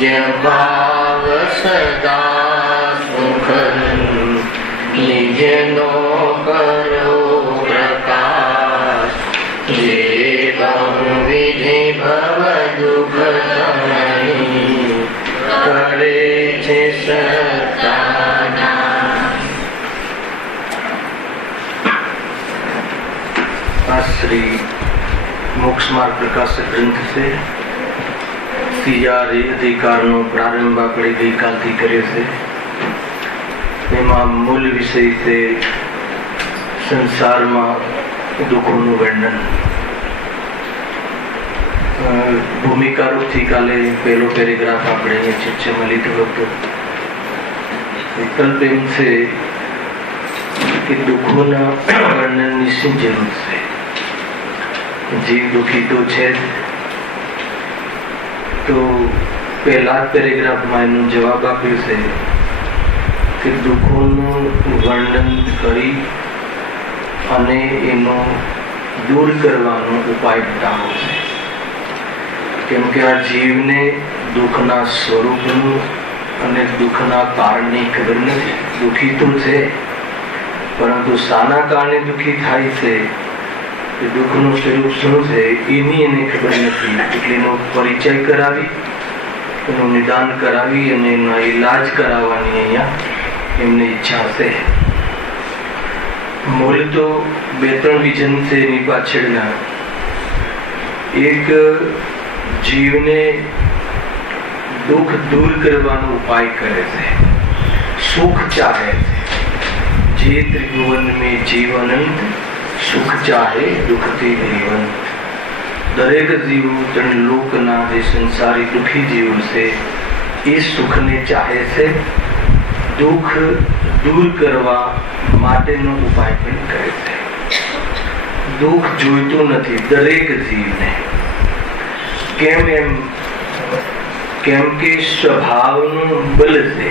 निज भाव सदा सुख निज नो करो प्रकाश जे बहु विधि भव दुख करे छे सताना। श्री मोक्ष मार्ग प्रकाशक ग्रंथ से तीजा अधिकार नो प्रारंभ આપણે ગઈકાલથી કર્યો છે। એમાં મૂળ વિષય છે સંસારમાં દુઃખોનું વર્ણન। ભૂમિકા રૂપથી કાલે પહેલો પેરેગ્રાફ આપણે અહીંયા ચર્ચામાં લીધો હતો। વિકલ્પ એમ છે કે દુઃખોના વર્ણનની શું જરૂર છે? જીવ દુઃખી તો છે જ। તો પહેલા પેરેગ્રાફમાં એનો જવાબ આપ્યો છે કે દુઃખોનું વર્ણન કરી અને એનો દૂર કરવાનો ઉપાય બતાવો છે। કેમ કે આ જીવને દુઃખના સ્વરૂપનું અને દુઃખના કારણની ખબર નથી। દુઃખી તો છે, પરંતુ શાના કારણે દુઃખી થાય છે, દુઃખનું સ્વરૂપ શું છે એની એને ખબર નથી। એટલે એનો પરિચય કરાવી, એનું નિદાન કરાવી અને એનો ઈલાજ કરાવવાની અહીંયા એમની ઈચ્છા છે। મૂળ તો 2-3 વિઝન છે એની પાછળના। એક જીવને દુઃખ દૂર કરવાનો ઉપાય કરે છે, સુખ ચાહે છે। જે ત્રિભુવન મેં જીવ અનંત સુખ ચાહે દુઃખથી જીવંત। દરેક જીવ ત્રિલોકના જે સંસારી દુઃખી જીવ છે એ સુખને ચાહે છે, દુઃખ દૂર કરવા માટેનો ઉપાય પણ કરે છે। દુઃખ જોઈતું નથી દરેક જીવને। કેમ એમ? કેમ કે સ્વભાવનું બલ છે,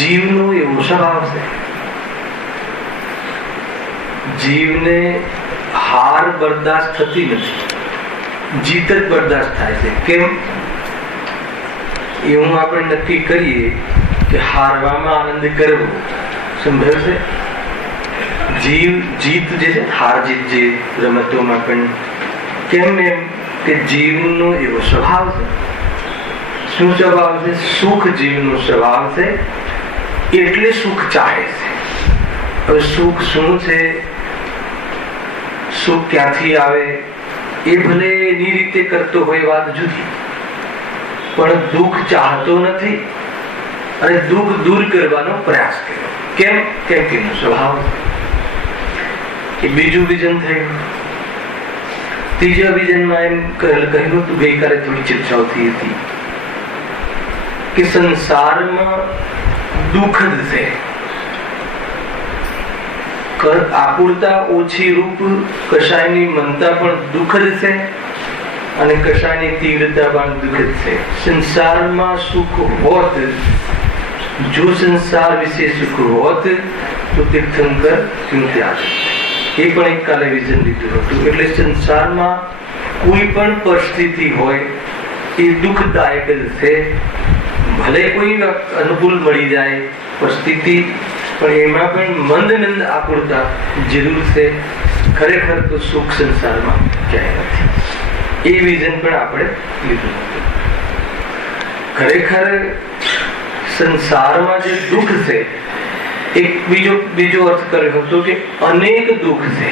જીવનો એવો સ્વભાવ છે। જીવને હાર બરદાસ્ત થતી નથી, જીત જ બરદાસ્ત થાય છે। કેમ? એવું આપણે નક્કી કરીએ કે હારવામાં આનંદ કરવો, સમજાય છે? જીવ જીત જે છે, હાર જીત જે રમતોમાં પણ, કેમ એમ કે જીવનો એવો સ્વભાવ છે। શું સ્વભાવ છે? સુખ જીવનો સ્વભાવ છે, એટલે સુખ ચાહે છે। હવે સુખ શું છે, સુખ ક્યાંથી આવે એ ભલે એની રીતે કરતો હોય વાત જુદી, પણ દુઃખ ચાહતો નથી અને દુઃખ દૂર કરવાનો પ્રયાસ કર્યો। કેમ? કેમ કે એનો સ્વભાવ એ બીજું વિઝન થયું। ત્રીજા વિઝનમાં એમ કહ્યું હતું, ગઈકાલે થોડી ચર્ચાઓ થઈ હતી કે સંસારમાં દુઃખ જ છે। આકુળતા ઓછી રૂપ કશાયની મનતા પણ દુઃખ જ છે અને કશાયની તીવ્રતા પણ દુઃખ જ છે। સંસારમાં સુખ હોત, જો સંસાર વિશે સુખ હોત તો તીર્થંકર ક્યું ત્યાગ, એ પણ એક કાલે વિઝન લીધું હતું। એટલે સંસારમાં કોઈ પણ પરિસ્થિતિ હોય એ દુઃખદાયક જ છે। ભલે કોઈ અનુકૂળ મળી જાય પરિસ્થિતિ, પણ એમાં પણ મંદ આકુળતા જરૂર છે। ખરેખર તો સુખ સંસારમાં ક્યાંય નથી, એ વિઝન પણ આપણે લીધું હતું। ખરેખર સંસારમાં જે દુઃખ છે, એક બીજો અર્થ કર્યો હતો કે અનેક દુઃખ છે,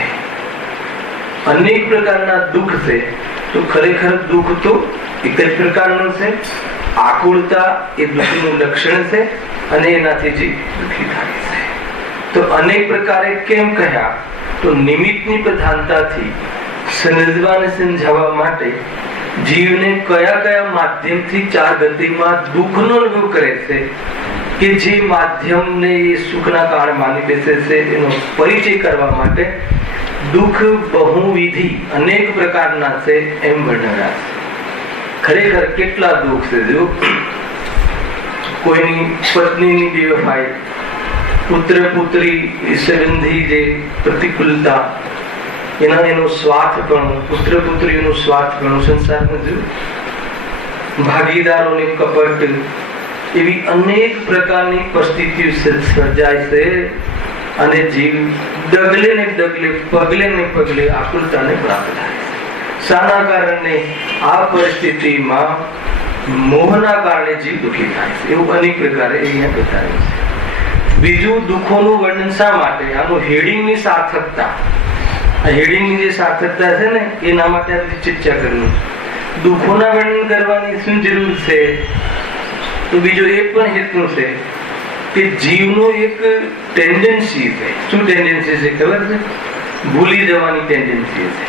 અનેક પ્રકારના દુઃખ છે। તો ખરેખર દુઃખ તો એક જ પ્રકારનું છે। આકુળતા એ દુઃખનું લક્ષણ છે અને એનાથી જે દુઃખી થાય છે। તો અનેક પ્રકારે કેમ કહ્યા? તો નિમિત્તની પ્રધાનતાથી સમજવાને સમજાવવા માટે જીવને કયા કયા માધ્યમથી ચાર ગતિમાં દુઃખનો અનુભવ કરે છે, કે જે માધ્યમને એ સુખના કારણ માની બેસે છે, એનો પરિચય કરવા માટે દુઃખ બહુવિધિ અનેક પ્રકારના છે એમ વર્ણવ્યા છે। ખરેખર કેટલા દુઃખ છે! જો કોઈની પત્નીની બેવફાઈ, પુત્ર પુત્રી સંબંધી જે પ્રતિકૂળતા, એનો સ્વાર્થ પણ, પુત્ર પુત્રીઓનું સ્વાર્થ પણ સંસારમાં જોયું। ભાગીદારોની કપટ, એવી અનેક પ્રકારની પરિસ્થિતિઓ સર્જાય છે અને જીવ ડગલે ને ડગલે, પગલે ને પગલે આકુલતાને પ્રાપ્ત થાય છે. શાના કારણે? આ પરિસ્થિતિમાં મોહના કારણે જીવ દુઃખી થાય છે. એવું અનેક પ્રકારે અહીંયા બતાવ્યું છે. બીજું, દુઃખોનું વર્ણન શા માટે? આનું હેડિંગની સાર્થકતા, આ હેડિંગની જે સાર્થકતા છે ને એના માટે આપણે ચર્ચા કરવી. દુઃખોના વર્ણન કરવાની શું જરૂર છે? તો બીજો એ પણ હેતુ છે કે જીવનો એક ટેન્ડન્સી છે. શું ટેન્ડન્સી છે ખબર છે? ભૂલી જવાની ટેન્ડન્સી છે.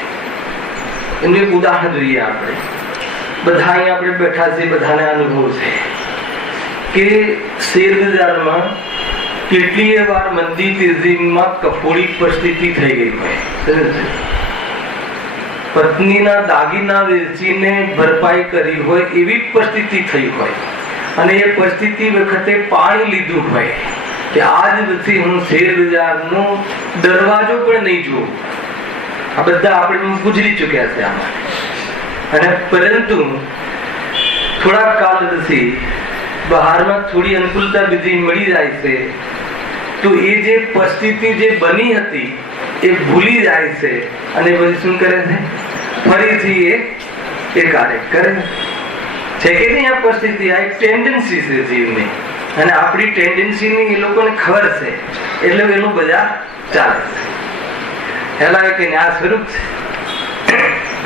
એનું એક ઉદાહરણ જોઈએ. આપણે બધા અહીંયા આપણે બેઠા છે, બધાને અનુભવ છે કે શેર બજારમાં કેટલીય વાર મંદી તેજીમાં કફોડી પરિસ્થિતિ થઈ ગઈ હોય, પત્નીના દાગીના વેચીને ભરપાઈ કરી હોય એવી પરિસ્થિતિ થઈ હોય, અને એ પરિસ્થિતિ વખતે પાણી લીધું હોય કે આજ પછી હું શેર બજારનો દરવાજો પણ નહીં જોઉં. આ બધા આપણે ગુજરી ચુક્યા છે આમાં. અને પરંતુ થોડા કાળ પછી બહારમાં થોડી અનુકૂળતા બીજી મળી જાય છે તો એ જે પરિસ્થિતિ જે બની હતી એ ભૂલી જાય છે અને પછી શું કરે છે? ફરીથી એ કાર્ય કરે છે કે નહીં? આ પરિસ્થિતિ, આ એક ટેન્ડન્સી છે જીવની, અને આપણી ટેન્ડન્સીની એ લોકોને ખબર છે એટલે એનું બજાર ચાલે છે. એલા કે આ સ્વરૂપ છે.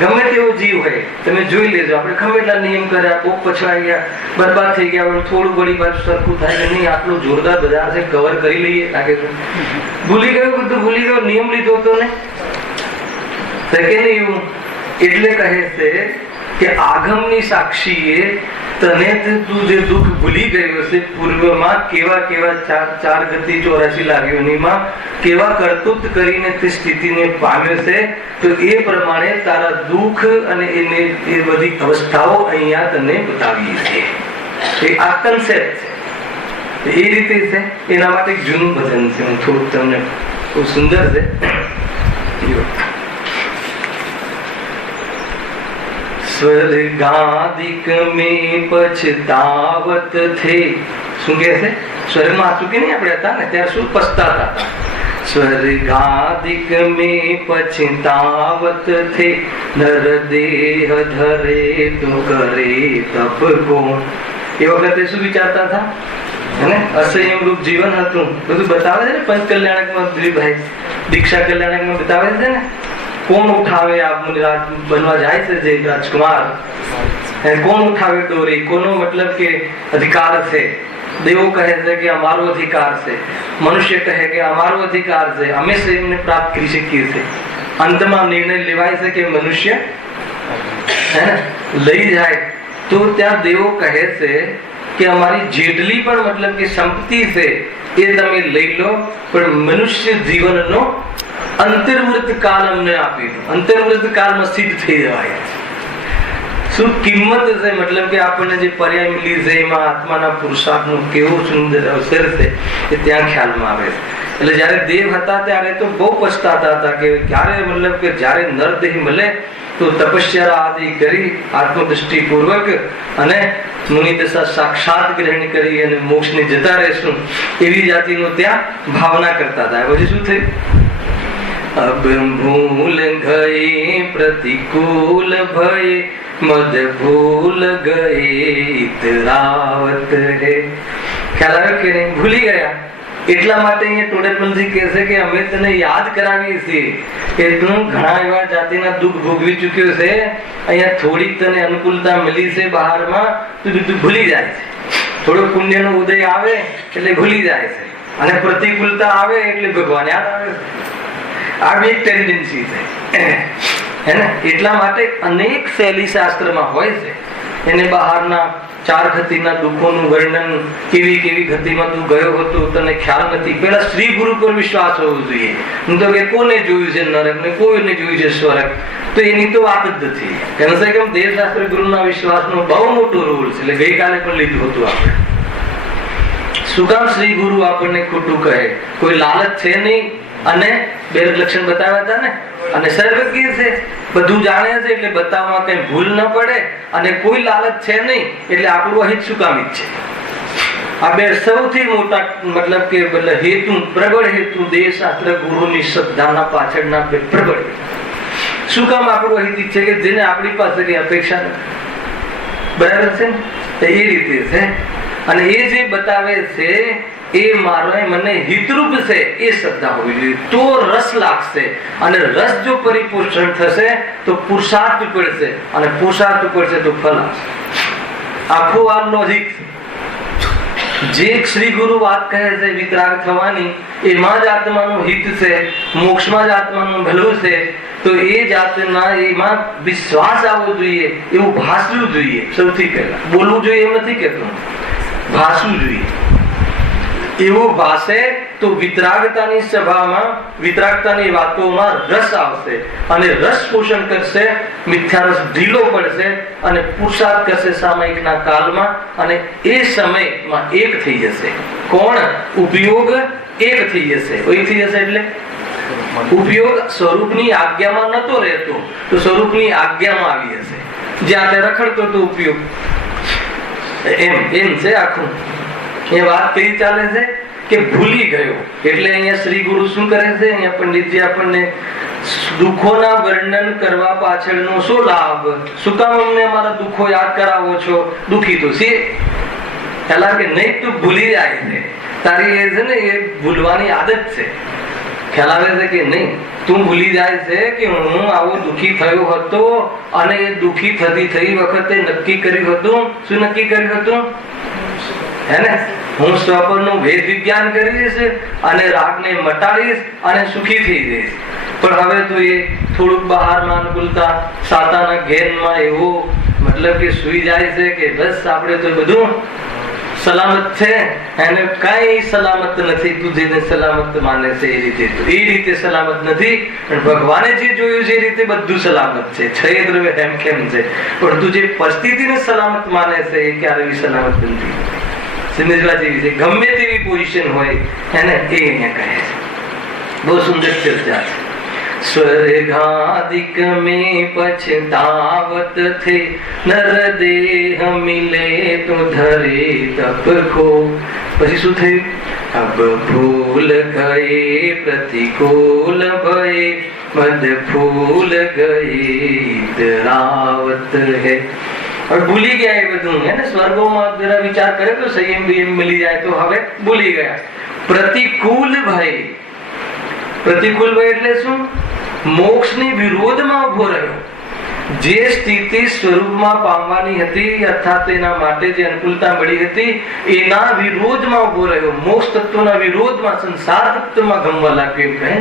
ગમે તેવો જીવ હોય તમે જોઈ લેજો, આપણે ગમે એટલા નિયમ કર્યા, કોક પછવાઈ ગયા, બરબાદ થઈ ગયા, થોડું ઘણી વાર સરખું થાય કે નહીં આટલું જોરદાર બજાર છે, કવર કરી લઈએ, લાગે છે ભૂલી ગયો, બધું ભૂલી ગયો, નિયમ લીધો હતો ને કે નહીં એવું. એટલે કહે છે કે આગમની સાક્ષીએ તને તું જે દુઃખ ભૂલી ગયો છે પૂર્વમાં કેવા કેવા 4 ગતિ 84 લાગણીમાં કેવા કરતૂત કરીને તે સ્થિતિને પામ્યો છે, તો એ પ્રમાણે તારા દુઃખ અને એને એ બધી અવસ્થાઓ અહીંયા તને બતાવીએ છીએ. એ આ કન્સેપ્ટ છે, એ રીતે છે. એના માટે એક જૂનું ભજન છે, હું થોડુંક તમને બહુ સુંદર છે. સ્વર્ગાદિક में पछतावत थे. શું કહે છે? સ્વર્ગમાં ચૂકી નહીં આપણે હતા ને ત્યારે શું પછતાતા હતા? સ્વર્ગાદિક में पछतावत थे, नर देह धरे तो करे तप कोण. એ વખતે શું વિચારતા હતા? અને અસંયમ રૂપ જીવન હતું. બધું બતાવે છે ને પંચ કલ્યાણકમાં, ભાઈ દીક્ષા કલ્યાણકમાં બતાવે છે ને કોણ ઉઠાવે આ મુનિરાજ બનવા જાય છે જે રાજકુમાર, કોણ ઉઠાવે દોરી? કોનો મતલબ કે અધિકાર છે? દેવો કહે છે કે અમારો અધિકાર છે, મનુષ્ય કહે કે અમારો અધિકાર છે, અમે એમને પ્રાપ્ત કરી શકીએ છીએ. અંતમાં નિર્ણય લેવાય છે કે મનુષ્ય લઈ જાય. તો ત્યાં દેવો કહે છે કે અમારી જેટલી પણ મતલબ કે સંપત્તિ છે એ તમે લઈ લો, પણ મનુષ્ય જીવનનો અંતર્વૃત્ત કાળ અમને આપી દો. અંતર્વૃત્ત કાળમાં સિદ્ધ થઈ જવાય. શું કિંમત છે? મતલબ કે આપણને જે પર્યાય મિલી છે એમાં આત્માના પુરુષાર્થનો કેવો સુંદર અવસર છે એ ત્યાં ખ્યાલમાં આવે છે. એટલે જયારે દેવ હતા ત્યારે તો બહુ પછતાતા હતા કે ક્યારે મતલબ કે જયારે નરદેહ મળે તો તપસ્યા આદિ કરી આત્મદૃષ્ટિ પૂર્વક અને મુનિ દશા સાક્ષાત ગ્રહણ કરી અને મોક્ષને જતા રહેશું એવી જાતિનું ત્યાં ભાવના કરતા હતા. પછી શું થયું? अब भूल गए प्रतिकूल भय, मद भूल गए इतरावत है. ખ્યાલ આવ્યો કે નહીં? ભૂલી ગયા. એટલા માટે અહીંયા ટોડેપલજી કહે છે કે અમે તને યાદ કરાવીએ છીએ. એટલું ઘણા એવા જાતિના દુઃખ ભોગવી ચૂક્યો છે, અહીંયા થોડીક તને અનુકૂળતા મળી છે બહારમાં, તું બધું ભૂલી જાય છે. થોડો પુણ્યનો ઉદય આવે એટલે ભૂલી જાય છે, અને પ્રતિકૂળતા આવે એટલે ભગવાન યાદ આવે છે. આ એક ટેન્ડન્સી છે હે ને. એટલા માટે અનેક શૈલી શાસ્ત્રમાં હોય છે. એને બહારના 4 ગતિના દુઃખોનું વર્ણન, કેવી કેવી ગતિમાં તું ગયો હતો તને ખ્યાલ નથી. પેલા શ્રી ગુરુ પર વિશ્વાસ હોવો જોઈએ. હું તો કે કોને જોયું છે નરક ને કોઈને જોયું છે સ્વર્ગ, તો એની તો વાત જ નથી. કમ સે કમ દેવશાસ્ત્ર ગુરુના વિશ્વાસનો બહુ મોટો રોલ છે. એટલે ગઈકાલે પણ લીધું હતું આપણે. શું કામ શ્રી ગુરુ આપણને ખોટું કહે? કોઈ લાલચ છે નહીં અને બેરગ લક્ષણ બતાવ્યા હતા ને, અને સર્વજ્ઞ છે, બધું જાણે છે, એટલે બતાવવામાં કઈ ભૂલ ન પડે, અને કોઈ લાલચ છે નહીં, એટલે આપણું અહિત શું કામ છે? આ બે સૌથી મોટા મતલબ કે હેતુ, પ્રબળ હેતુ દેહ શાસ્ત્ર ગુરુની શ્રદ્ધાના પાછળના પ્રબળ. શું કામ આપણું અહિત છે? કે જેને આપણી પાસે કઈ અપેક્ષા નથી. બરાબર છે ને? એ રીતે છે. અને એ જે બતાવે છે એ મારો મને હિતરૂપ છે, એ શ્રદ્ધા હોવી જોઈએ, તો રસ લાગશે. અને રસ જો પરિપોષણ થશે તો પુરુષાર્થ પડશે, અને પુરુષાર્થ પડશે તો ફળ આવશે. આખું આ લોજિક જે શ્રી ગુરુ વાત કહે છે વિતરાગ થવાની, એમાં જ આત્માનું હિત છે, મોક્ષમાં જ આત્માનું ભલું છે. તો એ જાતના એમાં વિશ્વાસ આવવો જોઈએ, એવું ભાસવું જોઈએ. સૌથી પહેલા બોલવું જોઈએ એમ નથી કહેતો, ભાસવું જોઈએ. એવું ભાષે તો વિતરાગતાની સભામાં, વિતરાગતાની વાતોમાં રસ આવશે, અને રસ પોષણ કરશે, મિથ્યા રસ ઢીલો પડશે, અને પુરુષાર્થ કરશે સામયિકના કાળમાં, અને એ સમયમાં એક થઈ જશે. કોણ? ઉપયોગ એક થઈ જશે. એક થઈ જશે એટલે ઉપયોગ સ્વરૂપની આજ્ઞામાં નતો રહેતો, તો સ્વરૂપની આજ્ઞામાં આવી હશે. જ્યાં તે રખડતો તો ઉપયોગ. એમ છે આખું. એ વાત કઈ ચાલે છે કે ભૂલી ગયો. એટલે અહીંયા શ્રી ગુરુ શું કરે છે? અહીંયા પંડિતજી આપણને દુઃખોના વર્ણન કરવા પાછળનો શું લાભ? શું કામ અમને અમારા દુઃખો યાદ કરાવો છો? દુઃખી તો છે પેલા કે નહીં, તું ભૂલી જાય છે. તારી એ છે ને એ ભૂલવાની આદત છે. ખ્યાલ આવે છે કે નહીં? તું ભૂલી જાય છે કે હું આવો દુઃખી થયો હતો, અને એ દુઃખી થતી વખતે નક્કી કર્યું હતું. શું નક્કી કર્યું હતું? હે ને, હું સ્વપરનું ભેદ વિજ્ઞાન કરીશ, અને રાગને મટાડીશ, અને સુખી થઈ જઈશ. પણ હવે તો એ થોડુંક બહારમાં અનુકૂળતા, સાતાના ઘેરમાં એવો મતલબ કે સુઈ જાય છે કે બસ આપણે તો બધું સલામત છે, એને કઈ સલામત નથી. તું જેને સલામત માને છે એ રીતે સલામત નથી. પણ ભગવાને જે જોયું છે એ રીતે બધું સલામત છે. છ દ્રવ્ય એમ કેમ છે, પણ તું જે પરિસ્થિતિને સલામત માને છે એ ક્યારેય સલામત નથી. સમજવા જેવી છે. ગમે તેવી પોઝિશન હોય એને એ અહીંયા કહે છે. બહુ સુંદર ચર્ચા છે. स्वर्गादिक में पछतावत थे, नर देह मिले तो धरे तप को. પછી શું થયું? અબ ભૂલ ગયે પ્રતિકૂલ ભય, મદ ભૂલ ગયે રાવત હે. હવે ભૂલી ગયા એ બધું. હે ને, સ્વર્ગોમાં જરા વિચાર કરે તો સંયમ બિયમ મળી જાય, તો હવે ભૂલી ગયા. પ્રતિકૂલ ભય. પ્રતિકૂલ ભય એટલે શું? મોક્ષની વિરોધમાં ઉભો રહ્યો. જે સ્થિતિ સ્વરૂપમાં પામવાની હતી, અર્થાત એના માટે જે અનુકૂળતા મળી હતી, એના વિરોધમાં ઉભો રહ્યો. મોક્ષ તત્વના વિરોધમાં, સંસાર તત્વમાં ગમવા લાગ્યો એમ કહે.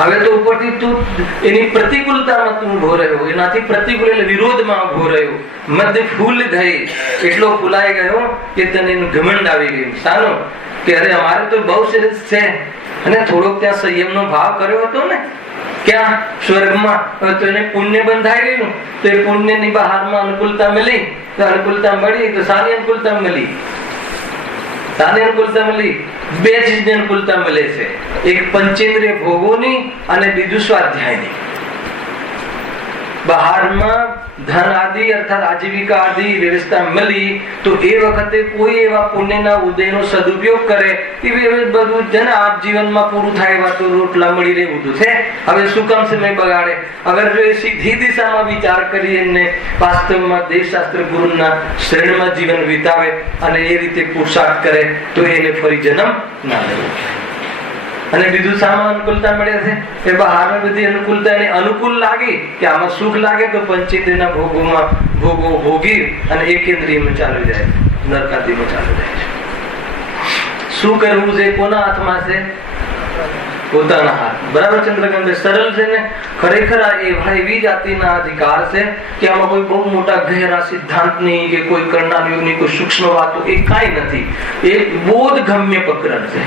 હવે તો ઉપરથી તું એની પ્રતિકૂળતામાં તું ઉભો રહ્યો, એનાથી પ્રતિકૂળ એટલે વિરોધમાં ઉભો રહ્યો. મધ્ય ફૂલ થઈ, એટલો ફૂલાઈ ગયો કે તને એનું ઘમંડ આવી ગયું. સારું કે અરે અમારે તો બહુ સરસ છે, અને થોડોક ત્યાં સંયમનો ભાવ કર્યો હતો ને, ક્યાં? સ્વર્ગમાં. તો એને પુણ્ય બંધાઈ ગયું, તો એ પુણ્યની બહારમાં અનુકૂળતા મળી, તો અનુકૂળતા મળી તો સારી અનુકૂળતા મળી. સારી અનુકૂળતા મળી. બે ચીજની અનુકૂળતા મળે છે, એક પંચેન્દ્રિય ભોગોની અને બીજું સ્વાધ્યાયની. બહારમાં ધન આદિ અર્થાત આજીવિકા આદિ વ્યવસ્થા મળી, તો એ વખતે કોઈ એવા પુણ્યના ઉદયનો સદુપયોગ કરે, એ બધું છે ને આ જીવનમાં પૂરું થાય એવા તો રોટલા મળી રહેવું તો છે. હવે શું કામ સમય બગાડે? અગર જો એ સીધી દિશામાં વિચાર કરી અને વાસ્તવમાં દેવશાસ્ત્ર ગુરુના શરણમાં જીવન વિતાવે અને એ રીતે પુરુષાર્થ કરે, તો એને ફરી જન્મ ના લેવો. અને બીજું સામા અનુકૂળતા મળે છે, એ બહારની બધી અનુકૂળતા એને અનુકૂળ લાગી કે આમાં સુખ લાગે, તો પંચેન્દ્રિયના ભોગો ભોગી અને એકેન્દ્રિયમાં ચાલુ જાય, નરકાદીમાં ચાલુ જાય છે. શું કરવું છે? કોના હાથમાં છે? પોતાના હાથ. બરાબર ચંદ્રકાંત? સરળ છે ને. ખરેખર એવી જાતિના અધિકાર છે કે આમાં કોઈ બહુ મોટા ગહેરા સિદ્ધાંતની કે કોઈ કરનાર યોગની કોઈ સૂક્ષ્મ વાતો એ કાંઈ નથી. એ બોધગમ્ય પ્રકરણ છે.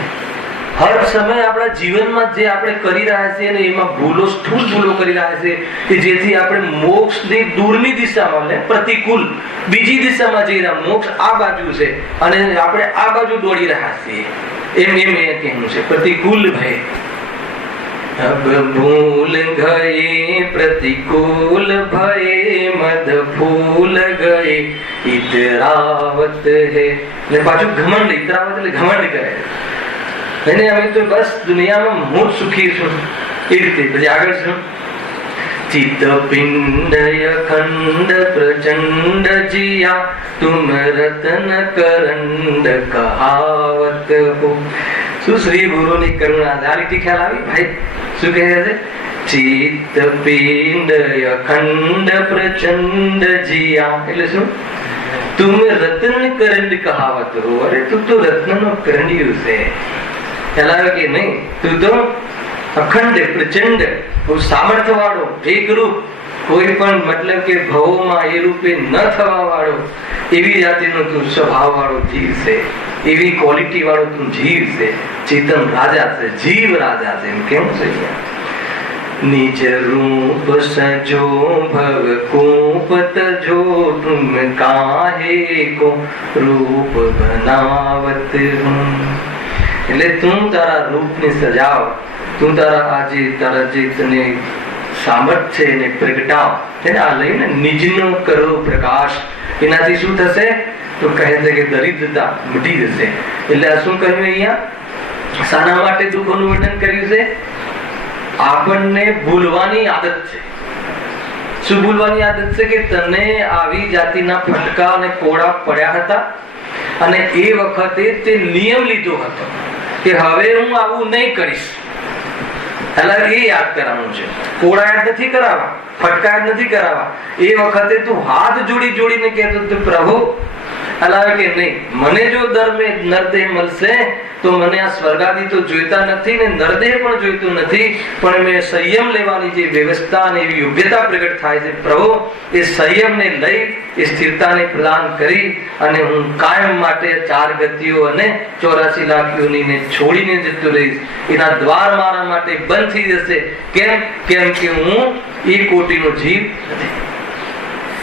હર સમય આપણા જીવનમાં જે આપણે કરી રહ્યા છીએ ને એમાં ભૂલો, સ્થૂળ ભૂલો કરી રહ્યા છે કે જેથી આપણે મોક્ષની દૂરની દિશામાં પ્રતિકૂળ બીજી દિશામાં જઈ રહ્યા. મોક્ષ આ બાજુ છે અને આપણે આ બાજુ દોડી રહ્યા છીએ. એમ અહીંયા કહેવું છે પ્રતિકૂલ ભય. अब भूल गए प्रतिकूल भय मद फूल गए इतरावत है. એટલે પાછું ઘમંડ, ઇતરાવત એટલે ઘમંડ કરે. એને અમે તો બસ દુનિયામાં હું જ સુખી છું એ રીતે. પછી આગળ શું? चित पिंड अखंड प्रचंड जिया तुम रतन करंड कहावत हो. શું શ્રી ગુરુની કરુણા ધારીથી ખ્યાલ આવી ભાઈ? શું કહે છે? ચિત્ત પિંડ અખંડ પ્રચંડ જીયા એટલે શું? तुम रत्न करंड कहावत हो. अरे तू तो रत्न नो करंडियो से ખ્યાલ આવે કે નહીં? તું તો અખંડ પ્રચંડ સામર્થ્ય વાળો એકરૂપ કોઈ પણ મતલબ કે ભવોમાં એ રૂપે ન થવા વાળો એવી જાતિનો તું સ્વભાવ વાળો જીવ છે, એવી ક્વોલિટી વાળો તું જીવ છે. ચેતન રાજા છે, જીવ રાજા છે. એમ કેમ છે? निज रूप सजो भव कूप तजो तुम काहे को रूप बनावत हूँ. એટલે તું તારા રૂપને સજાવ, તું તારા આજે તારા જે તને સામર્થ્ય છે એને પ્રગટાવ. તેને આ લઈને નિજનો કરો પ્રકાશ. એનાથી શું થશે? તો કહે છે કે દરિદ્રતા મટી જશે. એટલે આ શું કહ્યું અહીંયા? શાના માટે દુઃખોનું વર્ણન કર્યું છે? આપણને ભૂલવાની આદત છે. શું ભૂલવાની આદત છે? કે તને આવી જાતિના ફટકા અને કોડા પડ્યા હતા અને એ વખતે તે નિયમ લીધો હતો કે હવે હું આવું નહીં કરીશ. એટલે એ યાદ કરાવવાનું છે. કોડા યાદ નથી કરાવવા, ફટકા યાદ નથી કરાવવા. એ વખતે તું હાથ જોડી જોડીને કહેતો પ્રભુ અલાવે કે નહીં, મને જો નરદેહ મળશે તો મને આ સ્વર્ગાદી તો જોઈતા નથી ને નરદેહ પણ જોઈતું નથી, પણ મેં સંયમ લેવાની જે વ્યવસ્થા અને એવી યોગ્યતા પ્રગટ થાય છે પ્રભુ, એ સંયમને લઈ એ સ્થિરતાને પ્રદાન કરી અને હું કાયમ માટે 4 ગતિઓ અને 84 લાખ યોનિને છોડીને જતો રહીશ. એના દ્વાર મારા માટે બંધ થઈ જશે. કેમ? કેમ કે હું એ કોટીનો જીવ નથી.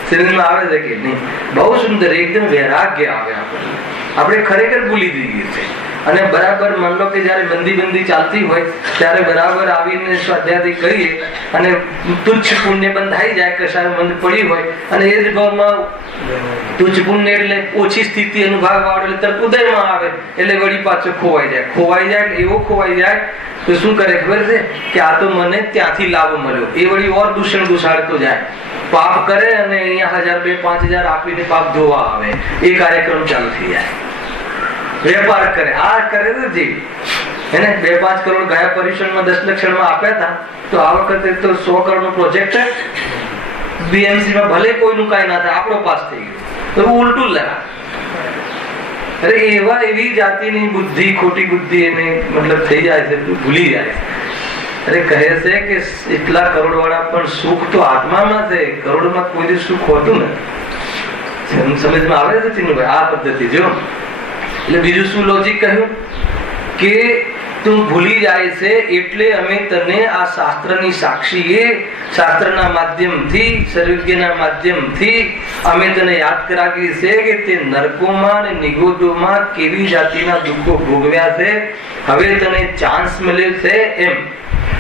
શરીરમાં આવે છે કે નહીં? બહુ સુંદર, એકદમ વૈરાગ્ય આવે. આપણે ખરેખર ભૂલી જઈએ છીએ. અને બરાબર માન લો કે જયારે બંદી ચાલતી હોય ત્યારે બરાબર આવીને સ્વાધ્યાયથી કહીએ અને તુચ્છ પુણ્ય બંધાઈ જાય, કશાય બંધ પડી હોય અને એ જ ભાવમાં તુચ્છ પુણ્ય એટલે ઓછી સ્થિતિ અનુભાવ વાળો એટલે તરત ઉદયમાં આવે એટલે વળી પાછો ખોવાઈ જાય એવો ખોવાઈ જાય તો શું કરે ખબર છે? કે આ તો મને ત્યાંથી લાભ મળ્યો, એ વળી ઓર દૂષણ ઘુસાડતો જાય, પાપ કરે અને અહીંયા 1000 2 5000 આપીને પાપ ધોવા આવે. એ કાર્યક્રમ ચાલુ થઈ જાય. વેપાર કરે, આ કરે તો જીવ એને 2-5 કરોડ ગયા પરિષદમાં 10 લક્ષણમાં આપ્યા હતા તો આ વખતે તો 100 કરોડનો પ્રોજેક્ટ બીએમસી માં ભલે કોઈનું કાંઈ ના થાય, આપણો પાસ થઈ ગયો તો ઉલટું લગા. અરે એવી જાતિની બુદ્ધિ, ખોટી બુદ્ધિ એને મતલબ થઈ જાય છે, ભૂલી જાય. અરે કહે છે કે એટલા કરોડ વાળા પણ સુખ તો આત્મામાં છે, કરોડમાં કોઈ સુખ હોતું નથી. સમજમાં આવે છે ચિન્નુભાઈ? આ પદ્ધતિ જો. એટલે બીજું શું લોજિક કહ્યું? કે તું ભૂલી જાય છે એટલે અમે તને આ શાસ્ત્રની સાક્ષીએ, શાસ્ત્રના માધ્યમથી, સર્વજ્ઞના માધ્યમથી અમે તને યાદ કરાવીએ છે કે તે નરકોમાં અને નિગોદોમાં કેવી જાતિના દુઃખો ભોગવ્યા છે. હવે તને ચાન્સ મળ્યો છે. એમ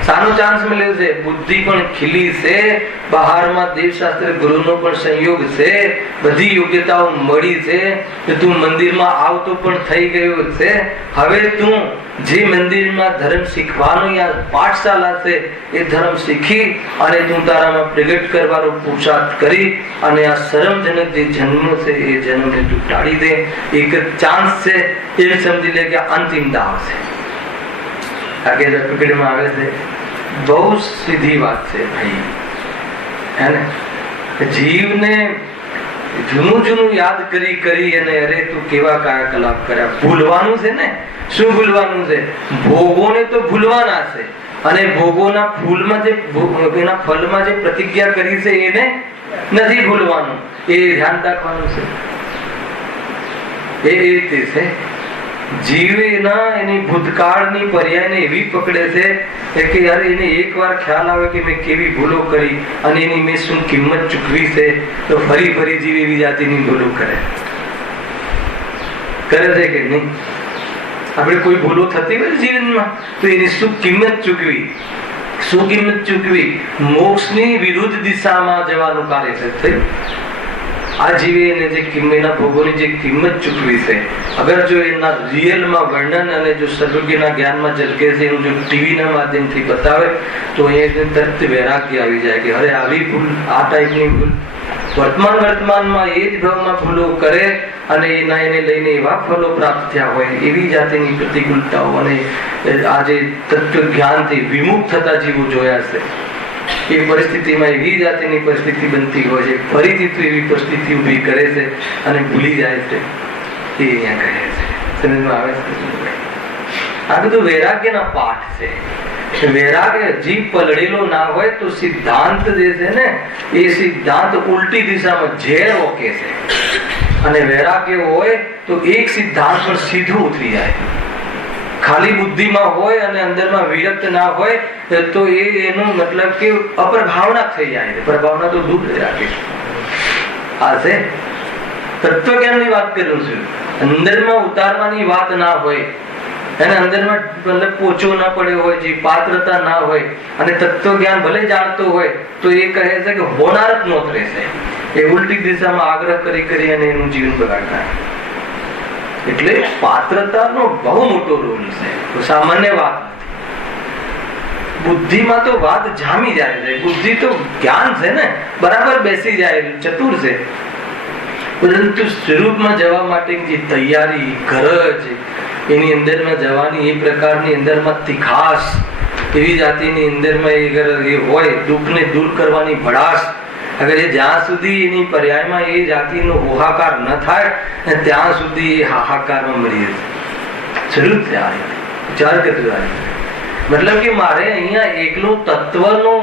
સાનો ચાન્સ મળ્યો છે? બુદ્ધિ પણ ખીલી છે, બહારમાં દેવશાસ્ત્ર ગુરુનો પણ સંયોગ છે, બધી યોગ્યતાઓ મળી છે, તું મંદિરમાં આવતો પણ થઈ ગયો છે. હવે તું જે મંદિરમાં ધર્મ શીખવાનો યા પાઠશાલા છે એ ધર્મ શીખી અને તું તારામાં પ્રગટ કરવાનો પુરુષાર્થ કરી અને આ શરમજનક જે જન્મ છે એ જન્મને તું ટાળી દે. એક જ ચાન્સ છે, એ સમજી લે કે અંતિમ દાવ છે. આગળ પકડીમાં આવે છે. બહુ સીધી વાત છે ભાઈ, હે ને? જીવને જૂનું યાદ કરી અને અરે તું કેવા કાયાકલાપ કર્યા. ભૂલવાનું છે ને. શું ભૂલવાનું છે? ભોગોને તો ભૂલવાના છે અને ભોગોના ફૂલમાં જે એના ફળમાં જે પ્રતિજ્ઞા કરી છે એને નથી ભૂલવાનું. એ ધ્યાન રાખવાનું છે. એ રીતે છે. જીવે ના એની ભૂતકાળની પર્યાયને એવી પકડે છે કે યાર એને એકવાર ખ્યાલ આવે કે મેં કેવી ભૂલો કરી અને એની મેં શું કિંમત ચૂકવી છે તો ફરી જીવ એવી જાતિની ભૂલો કરે છે કે નહીં? આપણે કોઈ ભૂલો થતી હોય જીવનમાં તો એની શું કિંમત ચૂકવી મોક્ષની વિરુદ્ધ દિશામાં જવાનું કાર્ય છે થયું. આ જીવે એને જે કિંમતના ભોગોની જે કિંમત ચૂકવી છે, અગર જો એના રિયલમાં વર્ણન અને જો સદગુણના જ્ઞાનમાં ઝલકે છે એનું જો ટીવીના માધ્યમથી બતાવે તો અહીંયા તરત વૈરાગ્ય આવી જાય કે અરે આવી ભૂલ, આ ટાઈપની ભૂલ વર્તમાનમાં એ જ ભાવમાં ભૂલો કરે અને એને લઈને એવા ફલો પ્રાપ્ત થયા હોય, એવી જાતિની પ્રતિકૂળતાઓ અને આજે તત્વ જ્ઞાનથી વિમુખ થતા જીવો જોયા છે. એ પરિસ્થિતિમાં એવી જાતિની પરિસ્થિતિ બનતી હોય છે, ફરીથી તો એવી પરિસ્થિતિ ઊભી કરે છે અને ભૂલી જાય છે. એ અહીંયા કહે છે, સમજમાં આવે છે? આ બધું વૈરાગ્યના પાઠ છે. વૈરાગ્ય જીભ પલળેલો ના હોય તો સિદ્ધાંત જે છે ને એ સિદ્ધાંત ઉલટી દિશામાં ઝેર ઓકે છે, અને વૈરાગ્ય હોય તો એક સિદ્ધાંત પર સીધું ઉતરી જાય. ખાલી બુદ્ધિમાં હોય અને અંદરમાં વિરક્ત ના હોય તો એનું મતલબ કે અપ્રભાવના થઈ જાય. પ્રભાવના તો દૂર રાખે. આ છે તત્વજ્ઞાનની વાત કરું છું. અંદરમાં ઉતારવાની વાત ના હોય, એને અંદરમાં મતલબ પોચો ના પડ્યો હોય, જે પાત્રતા ના હોય અને તત્વજ્ઞાન ભલે જાણતો હોય તો એ કહે છે કે હોનાર જ નોત રહેશે. એ ઉલટી દિશામાં આગ્રહ કરી અને એનું જીવન બગાડતા. એટલે પાત્રતાનો બહુ મોટો રોલ છે, સામાન્ય વાત નથી. બુદ્ધિમાં તો વાત જામી જાય છે. બુદ્ધિ તો જ્ઞાન છે ને, બરાબર બેસી જાય, ચતુર છે. પરંતુ સ્વરૂપમાં જવા માટેની જે તૈયારી, ગરજ, એની અંદરમાં જવાની એ પ્રકારની અંદરમાં તીખાસ, એવી જાતિની અંદરમાં એ હોય, દુઃખને દૂર કરવાની ભડાસ, અગર એ જ્યાં સુધી એની પર્યાયમાં એ જાતિનો હોહાકાર ન થાય ત્યાં સુધી એ હાહાકારમાં મરી જશે. જરૂર છે આ વિચાર કરતો. મતલબ કે મારે અહીંયા એકલું તત્વનો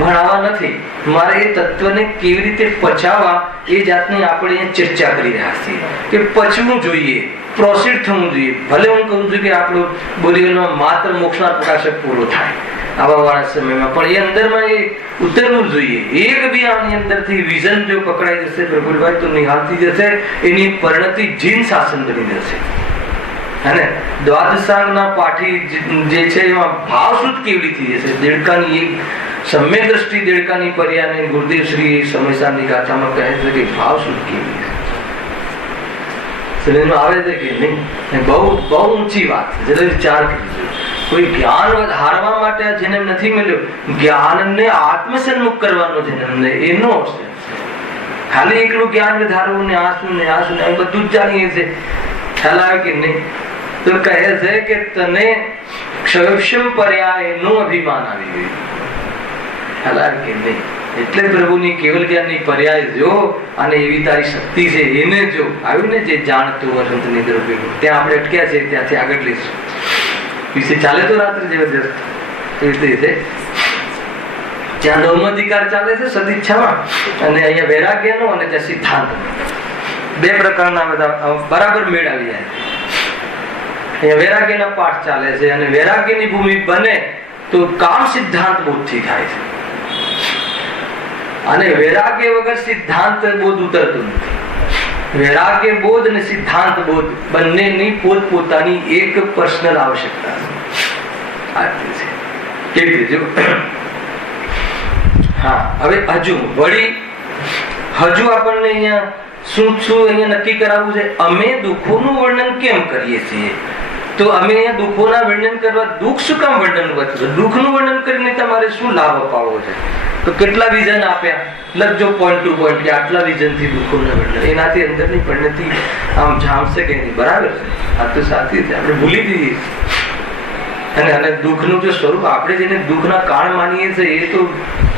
ભણાવવા નથી, મારે એ તત્વને કેવી રીતે પચાવવા એ જાતની આપણે અહીંયા ચર્ચા કરી રહ્યા છીએ કે પચવું જોઈએ, પ્રોસીડ થવું જોઈએ. ભલે હું કહું છું કે આપણું બોરીવલમાં માત્ર મોક્ષના પ્રકાશક પૂરો થાય આવા વાળા સમયમાં, પણ એ અંદરમાં એ ઉતરવું જોઈએ. એક બી આની અંદરથી વિઝન જો પકડાઈ જશે પ્રફુલભાઈ તો નિહાળતી જશે, એની પરિણતિ જીન શાસન બની જશે. અને દ્વાદશાંગના પાઠી જે છે એમાં ભાવ શુદ્ધ કેવડી થઈ જશે. દેડકાની એક સમ્યક દ્રષ્ટિ દેડકાની પર્યાને ગુરુદેવ શ્રી સમયસાની ગાથામાં કહે છે કે ભાવ શુદ્ધ કેવડી સમજમાં આવે છે કે નહીં? બહુ બહુ ઊંચી વાત છે, જરા વિચાર કરી. કોઈ જ્ઞાન હારવા માટે આ જન્મ નથી મળ્યો, જ્ઞાનને આત્મસન્મુખ કરવાનો જન્મ એનો અવસર. ખાલી એકલું જ્ઞાન વધારવું ને આસું બધું જ જાણીએ છે, ખ્યાલ આવે કે નહીં? તો કહે છે કે તને ક્ષયક્ષમ પર્યાયનું અભિમાન આવી ગયું, ખ્યાલ આવે કે નહીં? એટલે પ્રભુની કેવલ જ્ઞાનની પર્યાય જો અને એવી તારી શક્તિ છે એને જો આવ્યું ને જે જાણતું વસંતની દ્રવ્ય. ત્યાં આપણે અટક્યા છે, ત્યાંથી આગળ લઈશું. વિશે ચાલે તો રાત્રે જબરદસ્ત એવી રીતે ત્યાં નવમો અધિકાર ચાલે છે સદિચ્છામાં, અને અહીંયા વૈરાગ્યનો અને ત્યાં સિદ્ધાંત. બે પ્રકારના બધા બરાબર મેળ આવી જાય. અહીંયા વૈરાગ્યના પાઠ ચાલે છે અને વૈરાગ્યની ભૂમિ બને તો કામ સિદ્ધાંત બોધથી થાય છે, અને વૈરાગ્ય વગર સિદ્ધાંત બોધ ઉતરતું નથી. વૈરાગ્ય બોધ અને સિદ્ધાંત બોધ બંનેની પોતપોતાની એક પર્સનલ આવશ્યકતા છે. કેવી રીતે? હા, હવે હજુ આપણને અહીંયા શું અહીંયા નક્કી કરાવવું છે. અમે દુઃખોનું વર્ણન કેમ કરીએ છીએ? તો અમે અહીંયા દુઃખોના વર્ણન કરવા, દુઃખ શું કામ વર્ણન વધતું? દુઃખનું વર્ણન કરીને તમારે શું લાભ અપાવવો છે? તો કેટલા વિઝન આપ્યા, લખજો પોઈન્ટ ટુ પોઈન્ટ કે આટલા વિઝનથી દુઃખોના વર્ણન. એનાથી અંદરની પરિણતિ આમ જામશે કે નહીં? બરાબર છે, આ તો સાચી છે. આપણે ભૂલી જઈએ. અને દુઃખનું જે સ્વરૂપ આપણે જેને દુઃખના કારણ માનીએ છીએ એ તો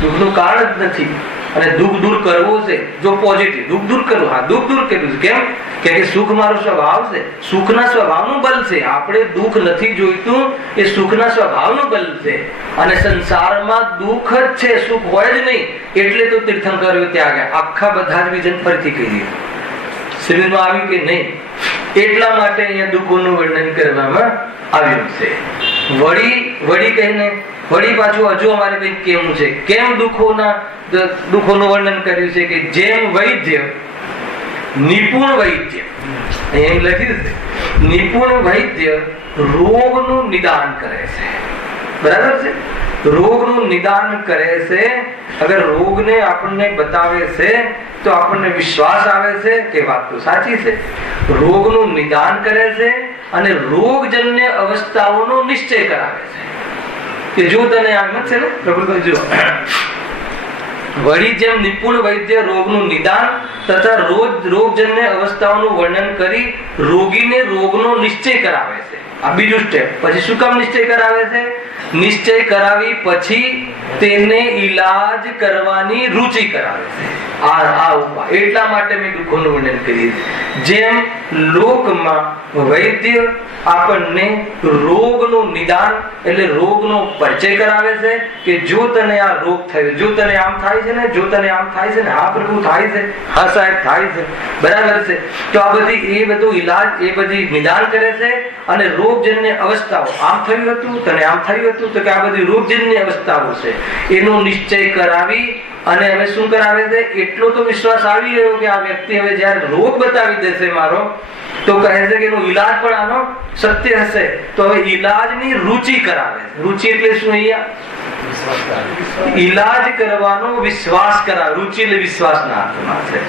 દુઃખનું કારણ જ નથી. અને દુઃખ દૂર કરવો છે જો પોઝિટિવ દુઃખ દૂર કરવું, હા દુઃખ દૂર કર્યું છે. કેમ? કે સુખ મારો સ્વભાવ છે, સુખના સ્વભાવનું બલ છે. આપણે દુઃખ નથી જોઈતું, એ સુખના સ્વભાવનું બલ છે. અને સંસારમાં દુઃખ જ છે, સુખ હોય જ નહીં. એટલે તો તીર્થંકરો ત્યાં ગયા, આખા બધા જ વિઝન ફરીથી કહી દીધું. શરીરમાં આવ્યું કે નહીં? એટલા માટે અહીંયા દુઃખોનું વર્ણન કરવામાં આવ્યું છે. વળી કહીને વળી પાછું હજુ અમારે કંઈક કેવું છે. કેમ દુઃખોનું વર્ણન કર્યું છે કે જેમ વૈદ્ય નિપુણ વૈદ્ય, એમ લખ્યું છે નિપુણ વૈદ્ય રોગનું નિદાન કરે છે, બરાબર છે? રોગનું નિદાન કરે છે. અગર રોગને આપણને બતાવે છે તો આપણને વિશ્વાસ આવે છે કે વાત તો સાચી છે. રોગનું નિદાન કરે છે અને રોગજન્ય અવસ્થાઓનો નિશ્ચય કરાવે છે કે જો તને આમ છે ને પ્રભુ જો વળી જેમ નિપુણ વૈદ્ય રોગનું નિદાન તથા રોગજન્ય અવસ્થાઓનું વર્ણન કરી રોગીને રોગનો નિશ્ચય કરાવે છે. આ બીજું સ્ટેપ. પછી શું કામ નિશ્ચય કરાવે છે? નિશ્ચય કરાવી પછી તેને ઈલાજ કરવાની રુચિ કરાવે છે. આ ઉપાય એટલા માટે મેં દુઃખોનું વર્ણન કર્યું. જેમ લોકમાં વૈદ્ય આપણને રોગનું નિદાન એટલે રોગનો પરિચય કરાવે છે કે જો તને આ રોગ થયો, જો તને આમ થાય છે ને, જો તને આમ થાય છે ને, હા પ્રભુ થાય છે, હા સાહેબ થાય છે, બરાબર છે. તો આ બધી એ બધું ઈલાજ એ બધી નિદાન કરે છે અને રોગજન્ય અવસ્થાઓ આમ થયું હતું, તને આમ થયું હતું, તો કે આ બધી રોગજન્ય અવસ્થાઓ છે એનો નિશ્ચય કરાવી અને હવે શું કરાવે છે? એટલો તો વિશ્વાસ આવી ગયો કે આ વ્યક્તિ હવે જયારે રોગ બતાવી દેશે મારો તો કહે છે કે એનો ઈલાજ પણ આનો સત્ય હશે. તો હવે ઈલાજની રુચિ કરાવે છે. રુચિ એટલે શું? અહીંયા ઈલાજ કરવાનો વિશ્વાસ કરાવે. રુચિ એટલે વિશ્વાસના અર્થમાં છે.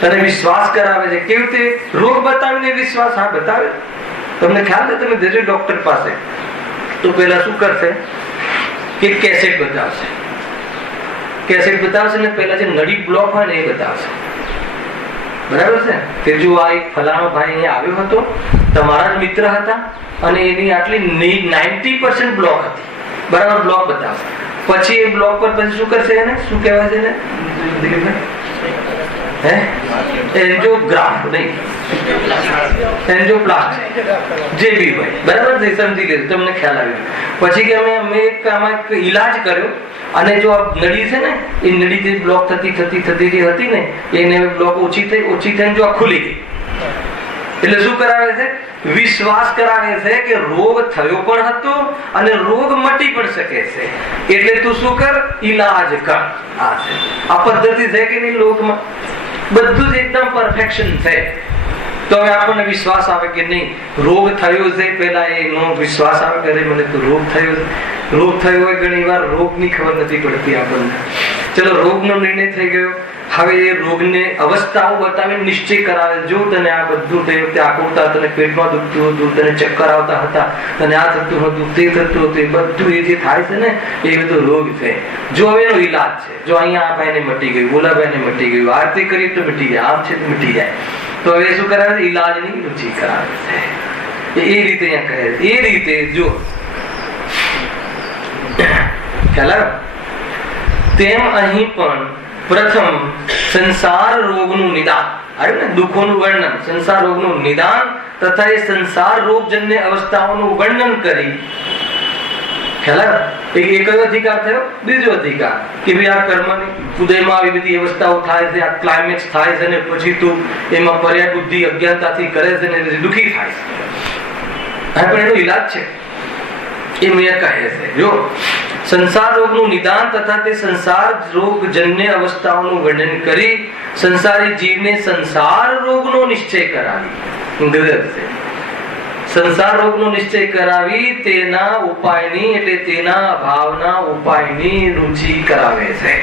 તને વિશ્વાસ કરાવે છે. કેવી રીતે? રોગ બતાવીને વિશ્વાસ. હા બતાવે. તમને ખ્યાલ છે? તમે જજો ડોક્ટર પાસે તો પેલા શું કરશે કે કેસેટ બતાવશે. કેસેટ બતાવશે ને પેલા જે નળી બ્લોક હોય ને એ બતાવશે, બરાબર છે? કે જો આ એક ફલાણો ભાઈ અહીંયા આવ્યો હતો, તમારા જ મિત્ર હતા અને એની આટલી 90% બ્લોક હતી, બરાબર? બ્લોક બતાવશે. પછી એ બ્લોક પર પછી શું કરશે? એને શું કહેવાય છે? એન્જિયોગ્રાફ નહીં, એન્જિયોપ્લાસ્ટી, જે બી હોય, બરાબર છે? સમજી ગયું, તમને ખ્યાલ આવ્યો. પછી કે અમે આમાં એક ઈલાજ કર્યો અને જો આ નળી છે ને એ નળી જે બ્લોક થતી જે હતી ને એને બ્લોક ઓછી થઈને જો આ ખુલી ગઈ. એટલે શું કરાવે છે? વિશ્વાસ કરાવે છે કે રોગ થયો પણ હતો અને રોગ મટી પણ શકે છે. એટલે તું શું કર? ઈલાજ કર. આ પદ્ધતિ છે કે નહીં? લોકમાં બધું જ એકદમ પરફેક્શન છે. તો હવે આપણને વિશ્વાસ આવે કે નહીં રોગ થયો છે. પેલા એનો વિશ્વાસ આવે કે મને તો રોગ થયો છે. રોગ થયો હોય ઘણી વાર રોગની ખબર નથી પડતી આપણને. ચલો રોગનો નિર્ણય થઈ ગયો. હવે એ રોગને અવસ્થાઓ બતાવી નિશ્ચય કરાવે. જો તને આ બધું થયું, તે આકુરતા, તને પેટમાં દુખતું હતું, તને ચક્કર આવતા હતા, તને આ થતું હતું, તે થતું હતું, એ બધું એ જે થાય છે ને એ બધો રોગ છે. જો હવે એનો ઈલાજ છે. જો અહીંયા આ ભાઈને મટી ગયું, બોલાભાઈને મટી ગયું, આરતી કરી તો મટી જાય, આમ છે તો મટી જાય. તો હવે શું કરાવે? ઈલાજની રુચિ કરાવે છે. એ રીતે અહીંયા કહે છે. એ રીતે જો તેમ અહીં પણ પ્રથમ સંસાર રોગનું નિદાન, દુઃખોનું વર્ણન, સંસાર રોગનું નિદાન તથા એ સંસાર રોગજન્ય અવસ્થાઓનું વર્ણન કરી. એક કયો અધિકાર થયો? બીજો અધિકાર કે ભાઈ આ કર્મની ઉદયમાં આવી બધી અવસ્થાઓ થાય છે, આ ક્લાઇમેક્સ થાય છે ને પછી તું એમાં પર્યા બુદ્ધિ અજ્ઞાનતાથી કરે છે ને દુઃખી થાય છે. પણ એનો ઈલાજ છે એ મેં કહે છે. જો સંસાર રોગનું નિદાન તથા તે સંસાર રોગજન્ય અવસ્થાઓનું વર્ણન કરી સંસારી જીવને સંસાર રોગનો નિશ્ચય કરાવી. સંસાર રોગનો નિશ્ચય કરાવી તેના ઉપાયની એટલે તેના ભાવના ઉપાયની રુચિ કરાવે છે.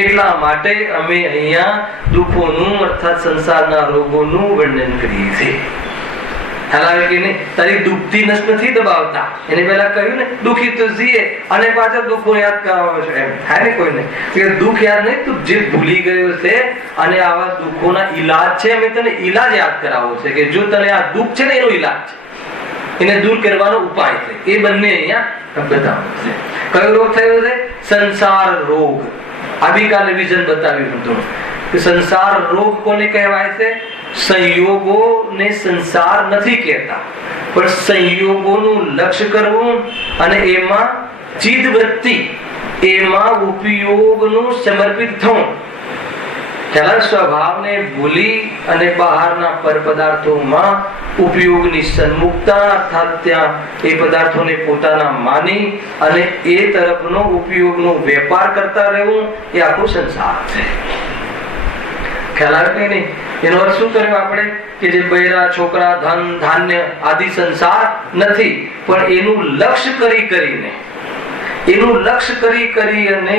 એટલા માટે અમે અહીંયા દુઃખોનું અર્થાત સંસારના રોગોનું વર્ણન કરીએ છીએ. હાલાવે કે નહીં? તારી દુઃખથી નસ નથી દબાવતા. એને પહેલા કહ્યું ને દુઃખી તો છીએ અને પાછા દુઃખો યાદ કરાવવાનો છે. એમ થાય ને કોઈને કે દુઃખ યાદ નહીં, તું જે ભૂલી ગયો છે અને આવા દુઃખોના ઈલાજ છે. અમે તને ઈલાજ યાદ કરાવવો છે કે જો તને આ દુઃખ છે ને એનો ઈલાજ છે, એને દૂર કરવાનો ઉપાય છે. એ બંને અહીંયા બતાવવાનું છે. કયો રોગ થયો છે? સંસાર રોગ. આદિકાલે વિઝન બતાવ્યું હતું કે સંસાર રોગ કોને કહેવાય છે? સંયોગોને સંસાર નથી કહેતા, પણ સંયોગોનું લક્ષ્ય કરવું અને એમાં ચિદવૃત્તિ, એમાં ઉપયોગનું સમર્પિત થવું. સ્વભાવને ભૂલી અને બહારના પર પદાર્થોમાં ઉપયોગની સન્મુખતા અર્થાત ત્યાં એ પદાર્થોને પોતાના માની અને એ તરફનો ઉપયોગનો વેપાર કરતા રહેવું એ આખો સંસાર છે. ખ્યાલ આવે કે નહીં? એનો અર્થ શું કર્યો આપણે કે જે બૈરા છોકરા ધન ધાન્ય આદિ સંસાર નથી, પણ એનું લક્ષ્ય કરીને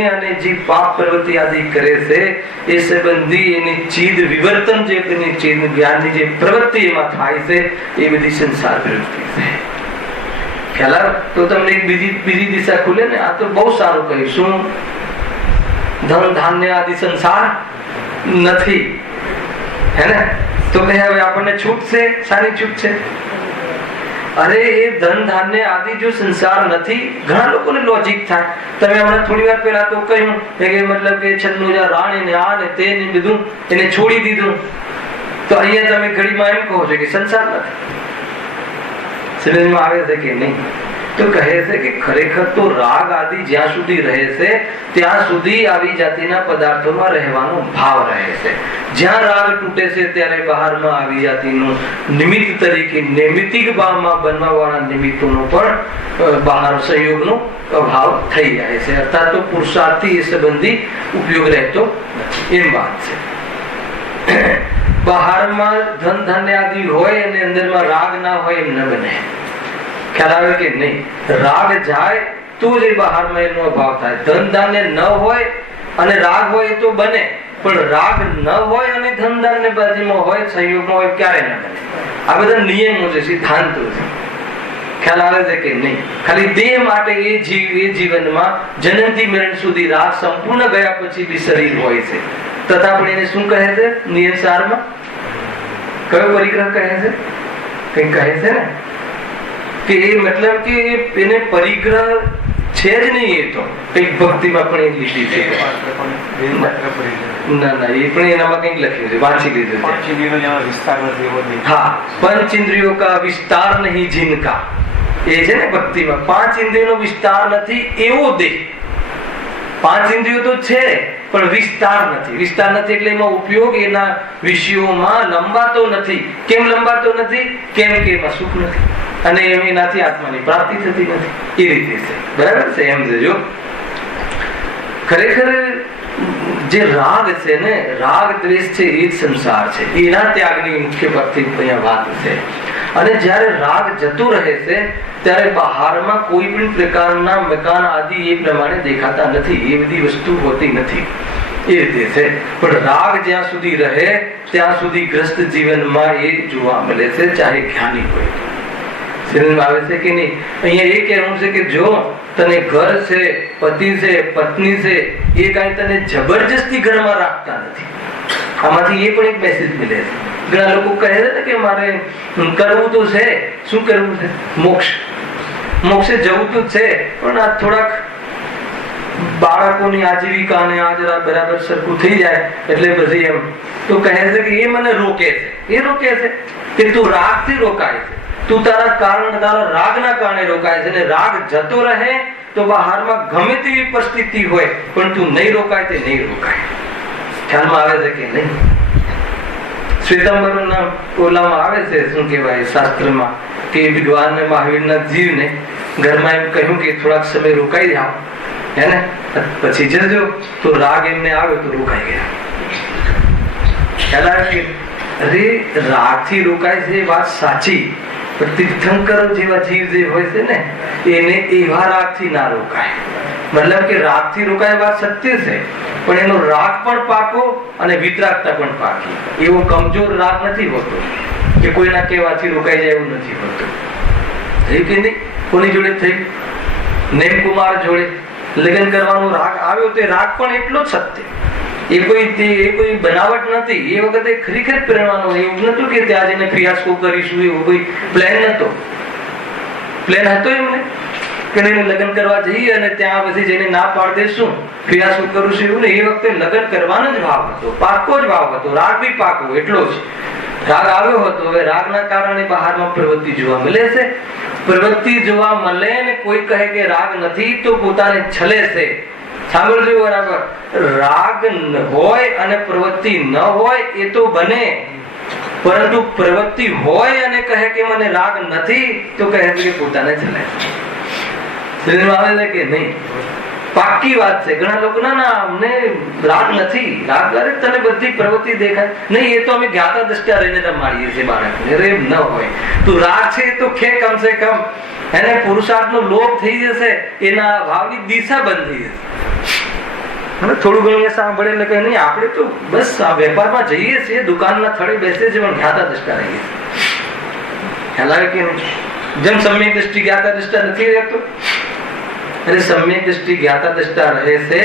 અને જે પાપ પ્રવૃત્તિ આદિ કરે છે એ સંબંધી એની ચીદ વિવર્તન જે એની ચીદ જ્ઞાનની જે પ્રવૃત્તિ એમાં થાય છે એ બધી સંસાર પ્રવૃત્તિ છે. ખ્યાલ તો તમને એક બીજી દિશા ખુલે ને. આ તો બહુ સારું કહ્યું. શું ધન ધાન્ય આદિ સંસાર નથી, હે ને? તો કહે હવે આપણને છૂટ છે. સારી છૂટ છે. અરે એ ધન ધાન્ય આદિ જો સંસાર નથી, ઘણા લોકોને લોજિક થાય. તમે હમણાં થોડી વાર પહેલા તો કહ્યું કે મતલબ કે છન્નું રાણી ને આ ને તે ને બધું એને છોડી દીધું, તો અહીંયા તમે ઘડીમાં એમ કહો છો કે સંસાર નથી. સમજમાં આવે છે કે નહીં? તો કહે છે કે ખરેખર તો રાગ આદિ જ્યાં સુધી રહે છે ત્યાં સુધી આવી જાતિના પદાર્થોમાં રહેવાનો ભાવ રહે છે. જ્યાં રાગ તૂટે છે ત્યારે બહારમાં આવી જાતિનું નિમિત્ત તરીકે નૈમિતિક ભાવમાં બનવા વાળા નિમિત્તોનો પણ બહાર સંયોગનો અભાવ થઈ જાય છે. અર્થાત તો પુરુષાર્થી એ સંબંધી ઉપયોગ રહેતો એમ વાત છે. બહારમાં ધન ધાન્ય આદિ હોય અને અંદરમાં રાગ ના હોય એમ ન બને. ખ્યાલ આવે કે નહીં? રાગ જાય તો જ બહારમાં એનો અભાવ થાય. ધન ધાન્ય ન હોય અને રાગ હોય તો બને, પણ રાગ ન હોય અને ધન ધાન્ય બાજુમાં હોય સંયોગમાં હોય ક્યારે ન બને. આ બધા નિયમો છે, સિદ્ધાંતો છે. ખ્યાલ આવે છે કે નહીં? ખાલી દેહ માટે એ જીવનમાં જન્મથી મરણ સુધી રાગ સંપૂર્ણ ગયા પછી બી શરીર હોય છે. તથા પણ એને શું કહે છે? નિયમ સારમાં કયો પરિગ્રહ કહે છે? કઈ કહે છે ને કે એ મતલબ કે એને પરિગ્રહ છે જ નહીં. એ તો કઈક ભક્તિમાં પણ એ લીધી છે. ના એ પણ એનામાં કઈક લખ્યું છે, વાંચી લીધું છે. હા, પંચ ઇન્દ્રિયો કા વિસ્તાર નહીં જીનકા, એ છે ને ભક્તિમાં. 5 ઇન્દ્રિયોનો વિસ્તાર નથી એવો દેહ. 5 ઇન્દ્રિયો તો છે પણ વિસ્તાર નથી. વિસ્તાર નથી એટલે એમાં ઉપયોગ એના વિષયોમાં લંબાતો નથી. કેમ લંબાતો નથી? કેમ કે એમાં સુખ નથી અને એનાથી આત્માની પ્રાપ્તિ થતી નથી. એ રીતે છે. બરાબર છે? એમ જો ખરેખર જે રાગ છે ને, રાગ દ્વેષ છે એ જ સંસાર છે. એના ત્યાગની મુખ્ય ભક્તિ અહીંયા વાત છે. અને જ્યારે રાગ જતો રહે છે ત્યારે બહારમાં કોઈ પણ પ્રકારના મકાન આદિ એ પ્રમાણે દેખાતા નથી. એ બધી વસ્તુ હોતી નથી. એ રીતે છે. પણ રાગ જ્યાં સુધી રહે ત્યાં સુધી ગ્રસ્ત જીવનમાં એ જોવા મળે છે, ચાહે જ્ઞાની હોય. આવે છે કે નહીં? અહીંયા એ કહેવું છે કે જો તને ઘર છે, પતિ છે, પત્ની છે, એ કઈ તને જબરજસ્તી ઘરમાં રાખતા નથી. આમાંથી એ પણ એક મેસેજ મળે છે. ઘણા લોકો કહે છે ને કે મારે કરવું તો છે, શું કરવું છે? મોક્ષે જવું તો છે, પણ આ થોડાક બાળકોની આજીવિકા ને આ જરા બરાબર સરખું થઈ જાય એટલે પછી એમ તો કહે છે કે એ મને રોકે છે. એ રોકે છે કે તું રાગથી રોકાય છે, તું તારા રાગના કારણે રોકાય છે. અને રાગ જતો રહે તો બહારમાં ગમે તેવી પરિસ્થિતિ હોય પણ તું નહીં રોકાય તે નહીં રોકાય. ખ્યાલમાં આવે છે કે નહીં? શ્વેતાંબર ના ઓલામાં આવે છે, શું કહેવાય શાસ્ત્રમાં, કે ભગવાન ને મહાવીરના જીવને ઘરમાં એમ કહ્યું કે થોડાક સમય રોકાઈ જાઓ, હે ને, પછી જજો. તો રાગ એમને આવે તો રોકાઈ ગયા. ખ્યાલ આવે કે અરે રાગથી રોકાય છે એ વાત સાચી, પણ તીર્થંકરો જેવા જીવ જે હોય છે ને એને એવા રાગથી ના રોકાય. મતલબ કે રાગથી રોકાય વાત સત્ય છે, પણ એનો રાગ પણ પાકો અને વિતરાગતા પણ પાકી. એવો કમજોર રાગ નથી હોતો કે કોઈના કહેવાથી રોકાઈ જાય એવું નથી હોતું. કે નહીં? કોની જોડે થઈ? નેમકુમાર જોડે લગ્ન કરવાનો રાગ આવ્યો, તે રાગ પણ એટલો જ સત્ય. એ કોઈ બનાવટ નથી. એ વખતે ખરેખર પ્રેરણાનો એવું નતું કે ત્યાં જઈને ફિયાસ્કો કરીશું, એવો કોઈ પ્લાન નતો. પ્લાન હતો એમને કે લગ્ન કરવા જઈએ અને ત્યાં પછી જઈને ના પાડ દેશું, ફિયાસ્કો કરું છું, એવું ને. એ વખતે લગ્ન કરવાનો જ ભાવ હતો, પાકો જ ભાવ હતો. રાગ બી પાકો એટલો જ રાગ આવ્યો હતો. હવે રાગના કારણે બહારમાં પ્રવૃત્તિ જોવા મળે છે. પ્રવૃત્તિ જોવા મળે ને કોઈ કહે કે રાગ નથી તો પોતાને છલે છે. સાંભળજો બરાબર. રાગ હોય અને પ્રવૃત્તિ ન હોય એ તો બને, પરંતુ પ્રવૃત્તિ હોય અને કહે કે મને રાગ નથી તો કહે છે કે પોતાને છલે. આવે છે કે નહીં? પાક્કી વાત છે. ઘણા લોકો ના અમને રાગ નથી, રાગ અરે તને બધી પ્રવૃત્તિ દેખાય નહીં, એ તો અમે જ્ઞાતા દ્રષ્ટા રહીને રમાડીએ છીએ બાળકને. અરે એમ ન હોય. તું રાગ છે એ તો ખે કમ સે કમ એને પુરુષાર્થ નો લોભ થઈ જશે, એના ભાવની દિશા બંધ થઈ જશે. થોડું ઘણું એ સાંભળે એટલે કે નહીં આપણે તો બસ આ વેપારમાં જઈએ છીએ, દુકાનના થડે બેસીએ છીએ પણ જ્ઞાતા દ્રષ્ટા રહીએ છીએ. ખ્યાલ આવે કે નહીં? જેમ સમ્યક દ્રષ્ટિ જ્ઞાતા દ્રષ્ટા નથી રહેતો, અરે સમ્યક દ્રષ્ટિ જ્ઞાતા દ્રષ્ટા રહે છે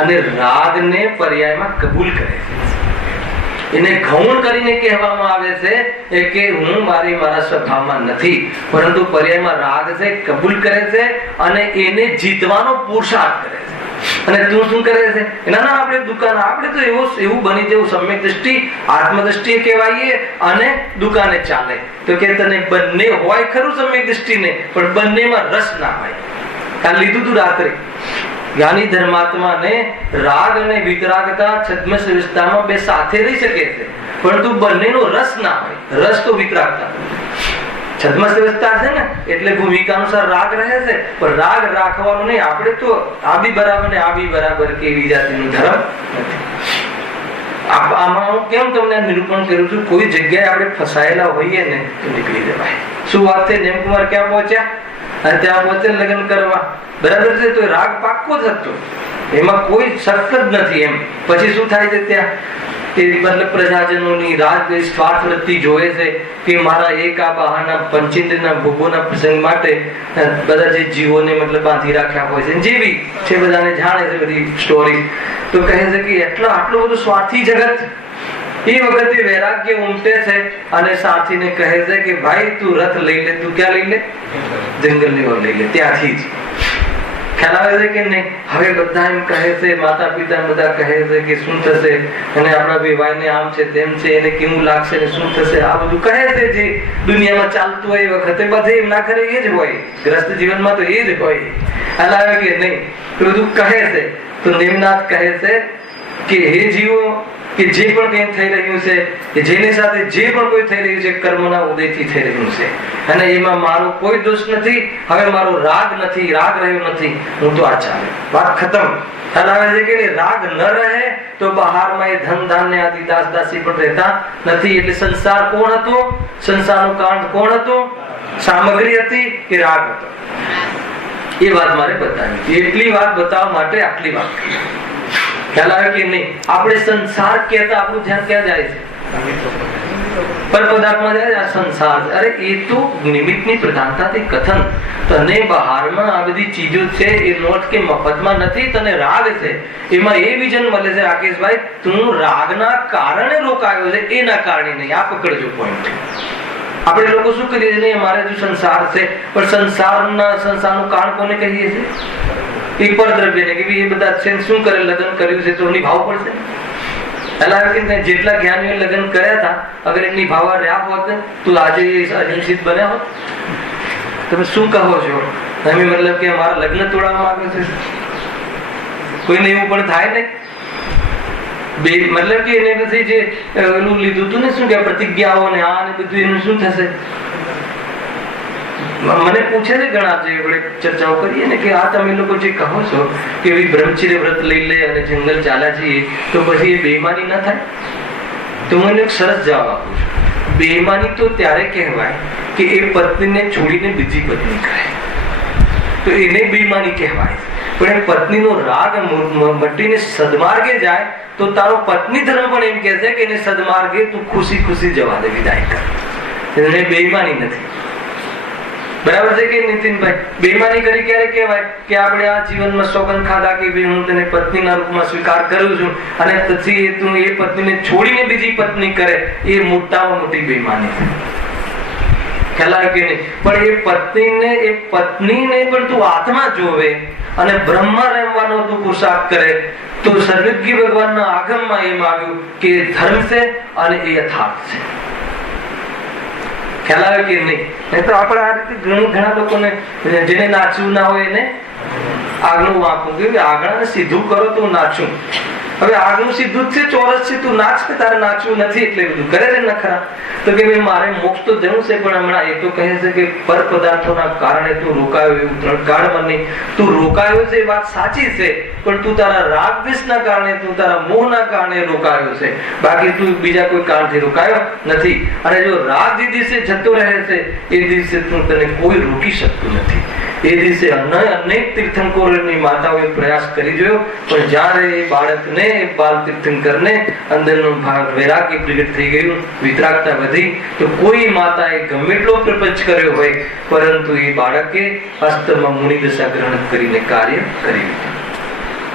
અને રાગને પર્યાયમાં કબૂલ કરે છે. એને ગૌણ કરીને કહેવામાં આવે છે કે હું મારા સ્વભાવમાં નથી, પરંતુ પર્યાયમાં રાગ છે કબૂલ કરે છે અને એને જીતવાનો પુરુષાર્થ કરે છે. અને તું શું કરે છે? ના આપણે દુકાન, આપણે તો એવું બની જવું સમ્યક દ્રષ્ટિ આત્મદ્રષ્ટિએ કહેવાય અને દુકાને ચાલે. તો કે તને બંને હોય ખરું સમ્યક દ્રષ્ટિને, પણ બંનેમાં રસ ના હોય. કાલ લીધું તું રાત્રે જ્ઞાની ધર્માત્માને રાગ અને વિતરાગતા છદ્મસ વિસ્તારમાં બે સાથે રહી શકે છે, પરંતુ બંનેનો રસ ના હોય. રસ તો વિતરાગતા છદ્મસ વિસ્તાર છે ને એટલે ભૂમિકા અનુસાર રાગ રહે છે, પણ રાગ રાખવાનો નહીં. આપણે તો આ બી બરાબર ને આ બી બરાબર કે એવી જાતિનું ધર્મ નથી. આમાં હું કેમ તમને નિરૂપણ કરું છું, કોઈ જગ્યાએ આપણે ફસાયેલા હોઈએ ને તો નીકળી જવાય. શું વાત છે? નેમકુમાર ક્યાં પહોંચ્યા? અને ત્યાં પહોંચે લગ્ન કરવા, બરાબર છે, તો રાગ પાક્કો જ હતો, એમાં કોઈ શક જ નથી. એમ પછી શું થાય છે ત્યાં કે મતલબ પ્રજાજનોની રાગ સ્વાર્થ વૃત્તિ જોવે છે કે મારા એક આ બહારના પંચેન્દ્રના ભોગોના પ્રસંગ માટે બધા જે જીવોને મતલબ બાંધી રાખ્યા હોય છે, જે બી છે બધાને જાણે છે બધી સ્ટોરી, તો કહે છે કે આટલું બધું સ્વાર્થી જગત. એ વખતે વૈરાગ્ય ઉમટે છે અને સાથીને કહે છે કે ભાઈ તું રથ લઈ લે. તું ક્યાં લઈ લે? જંગલની ઓર લઈ લે. ત્યાંથી જ ખ્યાલ આવે છે કે નહીં? હવે બધા એમ કહે છે, માતા પિતા બધા કહે છે કે શું થશે, અને આપણા ભાઈને આમ છે તેમ છે, એને કેવું લાગશે ને શું થશે, આ બધું કહે છે. જે દુનિયામાં ચાલતું હોય એ વખતે બધે એમ ના કરે એ જ હોય, ગ્રસ્ત જીવનમાં તો એ જ હોય. ખ્યાલ આવે કે નહીં? તો બધું કહે છે. તો નિમનાથ કહે છે કે હે જીવો, કે જે પણ કંઈ થઈ રહ્યું છે, કે જેની સાથે જે પણ કોઈ થઈ રહ્યું છે કર્મના ઉદયથી થઈ રહ્યું છે, અને એમાં મારો કોઈ દોષ નથી. હવે મારો રાગ નથી, રાગ રહ્યો નથી, હું તો આ ચાલે. વાત ખતમ. ખ્યાલ આવે છે કે રાગ ન રહે તો બહારમાં એ ધન ધાન્ય આદિ દાસ દાસી પણ રહેતા નથી. એટલે સંસાર કોણ હતો? સંસારનો કાંડ કોણ હતો? સામગ્રી હતી કે રાગ હતો? એ વાત મારે બતાવી. એટલી વાત બતાવવા માટે આટલી વાત કરી. ખ્યાલ આવે કે નહીં? આપણે સંસાર કહેતા આપણું ધ્યાન ક્યાં જાય છે? પર પદાર્થમાં જાય. આ સંસાર, અરે એ તો નિમિત્તની પ્રધાનતાથી કથન. તને બહારમાં આ બધી ચીજો છે એ નોટ કે મફતમાં નથી. તને રાગ છે, એમાં એ વિઝન મળે છે રાકેશભાઈ, તું રાગના કારણે રોકાયો છે, એના કારણે નહીં. આ પકડજો પોઈન્ટ. આપણે લોકો શું કરીએ છીએ? અમારે જો સંસાર છે, પણ સંસારનું કારણ કોને કહીએ છીએ? એ પરદ્રવ્ય ને કે એ બધા છે શું કરે? લગ્ન કર્યું છે તો નિભાવવું પડશે. જેટલા જ્ઞાનીઓ લગ્ન કર્યા હતા, અગર એ નિભાવવા રહ્યા હોત તો આજે અહિંસિત બન્યા હોત. તમે શું કહો છો? તમે મતલબ કે અમારા લગ્ન તોડવામાં આવે છે? કોઈને એવું પણ થાય ને? મતલબ કે એને પછી જે એનું લીધું હતું ને શું કે પ્રતિજ્ઞાઓ ને આ ને બધું, એનું શું થશે? મને પૂછે છે ઘણા, જે ચર્ચાઓ કરીએ ને કે આ તમે લોકો જે કહો છો કે બ્રહ્મચર્ય વ્રત લઈ લે અને જંગલ ચાલ્યા જઈએ તો પછી એ બેઈમાની ના થાય? તો મને એક સરસ જવાબ આપું છું. બેઈમાની તો ત્યારે કહેવાય કે એ પત્નીને છોડીને બીજી પત્ની કરે, તો એને બેઈમાની કહેવાય. પણ એ પત્નીનો રાગ મટીને સદમાર્ગે જાય તો તારો પત્ની ધર્મ પણ એમ કહે છે કે એને સદમાર્ગે તું ખુશી ખુશી જવા દે, વિદાય કર. એને બેઈમાની નથી. બરાબર છે કે નીતિનભાઈ? બેઈમાની કરી ક્યારે કહેવાય? કે આપણે આ જીવનમાં સોગંદ ખાધા કે ભાઈ હું તને પત્નીના રૂપમાં સ્વીકાર કરું છું, અને પછી તું એ પત્નીને છોડીને બીજી પત્ની કરે, એ મોટામાં મોટી બેઈમાની. ખ્યાલ આવે કે નહીં? પણ એ પત્નીને પણ તું આત્મા જોવે અને બ્રહ્મા રમવાનો તું પુરુષાર્થ કરે, તો સર્વજ્ઞ ભગવાનના આગમમાં એમ આવ્યું કે ધર્મ છે અને એ યથાર્થ છે. ખ્યાલ આવે કે નહીં? તો આપણે આ રીતે ઘણા લોકોને જેને નાચવું ના હોય એને આગળનું વાંકું કે આગળને સીધું કરો તો નાચું. હવે આગનું સીધું જ છે, ચોરસ છે, તું નાચ, તારે નાચવું નથી એટલે બધું કરે છે નખરા. તો કે ભાઈ મારે મોક્ષ તો જવું છે, પણ હમણાં એ તો કહે છે કે પર પદાર્થોના કારણે તું રોકાયો, એવું ત્રણ નહીં. તું રોકાયો છે એ વાત સાચી છે, પણ તું તારા રાગ દ્વેષના કારણે, તું તારા મોહના કારણે રોકાયો છે, બાકી તું બીજા કોઈ કારણથી રોકાયો નથી. અને જો રાગ જે દિવસે જતો રહે છે એ દિવસે તું તને કોઈ રોકી શકતું નથી. એ દિવસે અનેક તીર્થંકરોની માતાઓએ પ્રયાસ કરી જોયો, પણ જ્યારે એ બાળકને, બાલ તીર્થંકરને અંદરનો ભાગ વૈરાગ્ય પ્રગટ થઈ ગયું, વિતરાગતા વધી, તો કોઈ માતાએ ગમે એટલો પ્રપંચ કર્યો હોય, પરંતુ એ બાળકે હસ્તમાં મુનિ દશા ગ્રહણ કરીને કાર્ય કર્યું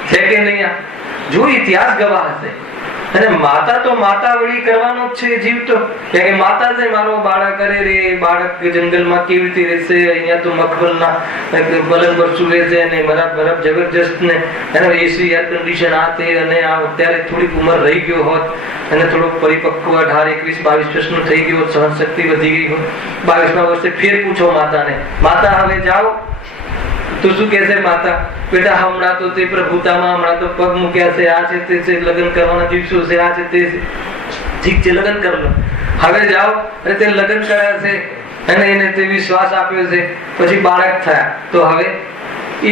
છે કે નહીં? જો ઇતિહાસ ગવાહ હશે. અને માતા તો માતા વળી કરવાનો જ છે જીવ તો, કે માતા છે મારો બાળક કરે રે, બાળક જંગલમાં કેવી રીતે રહેશે, અહીંયા તો મખમલના પલંગ પર સુવે છે અને બરફ જબરજસ્ત ને એનો એસી એર કન્ડિશન આ તે, અને આ અત્યારે થોડીક ઉંમર રહી ગયો હોત અને થોડોક પરિપક્વ 18, 21, 22 વર્ષનો થઈ ગયો, સહન શક્તિ વધી ગઈ હોત, 22મા વર્ષે ફેર પૂછો માતાને, માતા હવે જાઓ, તો શું કહેશે માતા? બેટા હમણાં તો તે પ્રભુતામાં, હમણાં તો પગ મૂક્યા છે, આ છે તે છે, લગ્ન કરવાના દિવસો છે, આ છે તે છે, ઠીક છે લગ્ન કરી લો, હવે જાઓ. અને તે લગ્ન કર્યા છે અને એને તે વિશ્વાસ આપ્યો છે, પછી બાળક થયા, તો હવે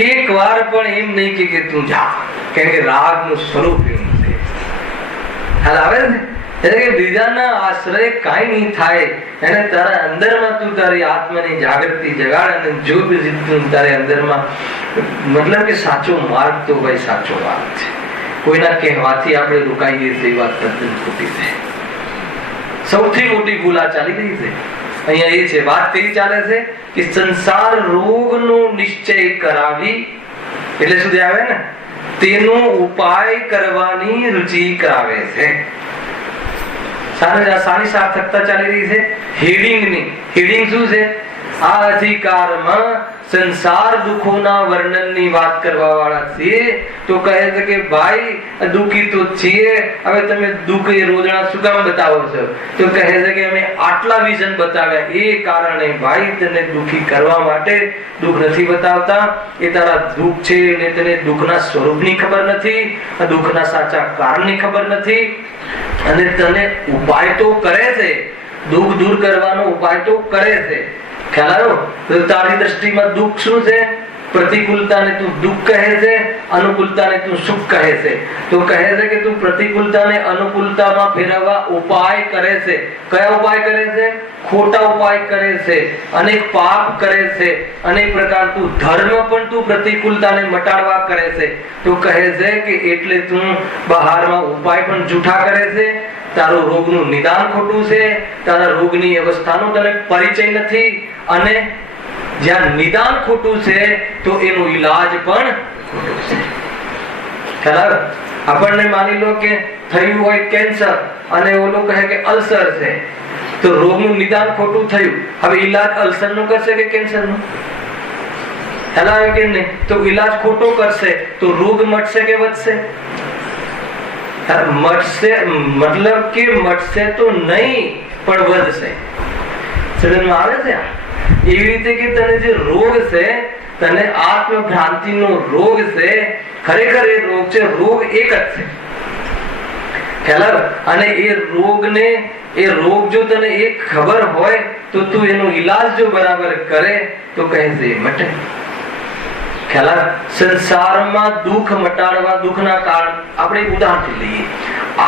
એક વાર પણ એમ નહીં કે તું જા, કેમ કે રાગનું સ્વરૂપ એવું છે. હાલ આવે ને, એટલે કે બીજાના આશ્રય કાંઈ નહીં થાય, એને તારા અંદરમાં તું તારી આત્માની જાગૃતિ જગાડ, અને જો તું તારે અંદરમાં, મતલબ કે સાચો માર્ગ તો ભાઈ સાચો માર્ગ છે. કોઈના કહેવાથી આપણે રોકાઈએ તે વાત તદ્દન ખોટી છે. સૌથી મોટી ભૂલ આ ચાલી રહી છે અહીંયા એ છે, વાત કેવી ચાલે છે કે સંસાર રોગનો નિશ્ચય કરાવી, એટલે સુધી આવે ને, તેનો ઉપાય કરવાની રુચિ કરાવે છે. સારી સાર્થકતા ચાલી રહી છે હેડિંગની. હેડિંગ શું છે? આ અધિકારમાં સંસાર દુઃખોના વર્ણનની વાત કરવા વાળા છીએ, તો કહે છે કે ભાઈ દુઃખી તો છીએ, હવે તમે દુઃખ એ રોદણા શું કામ બતાવો છો? તો કહે છે કે અમે આટલા વિઝન બતાવ્યા, એ કારણે ભાઈ તને દુઃખી કરવા માટે દુઃખ નથી બતાવતા. એ તારા દુઃખ છે ને તને દુઃખના સ્વરૂપની ખબર નથી, દુઃખના સાચા કારણની ખબર નથી, અને તને ઉપાય તો કરે છે, દુઃખ દૂર કરવાનો ઉપાય તો કરે છે. ખ્યાલ આવ્યો? તારી દ્રષ્ટિમાં દુઃખ શું છે? પ્રતિકૂળતાને તું દુઃખ કહે છે, અનુકૂળતાને તું સુખ કહે છે. તો કહે છે કે તું પ્રતિકૂળતાને અનુકૂળતામાં ફેરવવા ઉપાય કરે છે. કયા ઉપાય કરે છે? ખોટા ઉપાય કરે છે, અનેક પાપ કરે છે, અનેક પ્રકાર તું ધર્મ પણ તું પ્રતિકૂળતાને મટાડવા કરે છે. તો કહે છે કે એટલે તું બહારમાં ઉપાય પણ જૂઠા કરે છે, તારો રોગનું નિદાન ખોટું છે, તારા રોગની અવસ્થાનો તને પરિચય નથી, અને જ્યાં નિદાન ખોટું છે તો એનો ઈલાજ પણ ખોટું છે. ખ્યાલ આપણને માની લો કે થયું હોય કેન્સર, અને ઓલો કહે કે અલ્સર છે, તો રોગનું નિદાન ખોટું થયું, હવે ઈલાજ અલ્સરનો કરશે કે કેન્સરનો? ખ્યાલ આવે કે નહીં? તો ઈલાજ ખોટો કરશે તો રોગ મટશે કે વધશે? મટશે, મતલબ કે મટશે તો નહીં પણ વધશે. સમજમાં આવે છે? એવી રીતે કે તને જે રોગ છે, તને આત્મભ્રાંતિનો રોગ છે, ખરેખર એ રોગ છે, રોગ એક જ છે. ખ્યાલ? અને એ રોગને, એ રોગ જો તને એક ખબર હોય તો તું એનો ઈલાજ જો બરાબર કરે તો કહે છે મટે. ખ્યાલ? સંસારમાં દુઃખ મટાડવા, દુઃખના કારણ આપણે ઉદાહરણ લઈએ.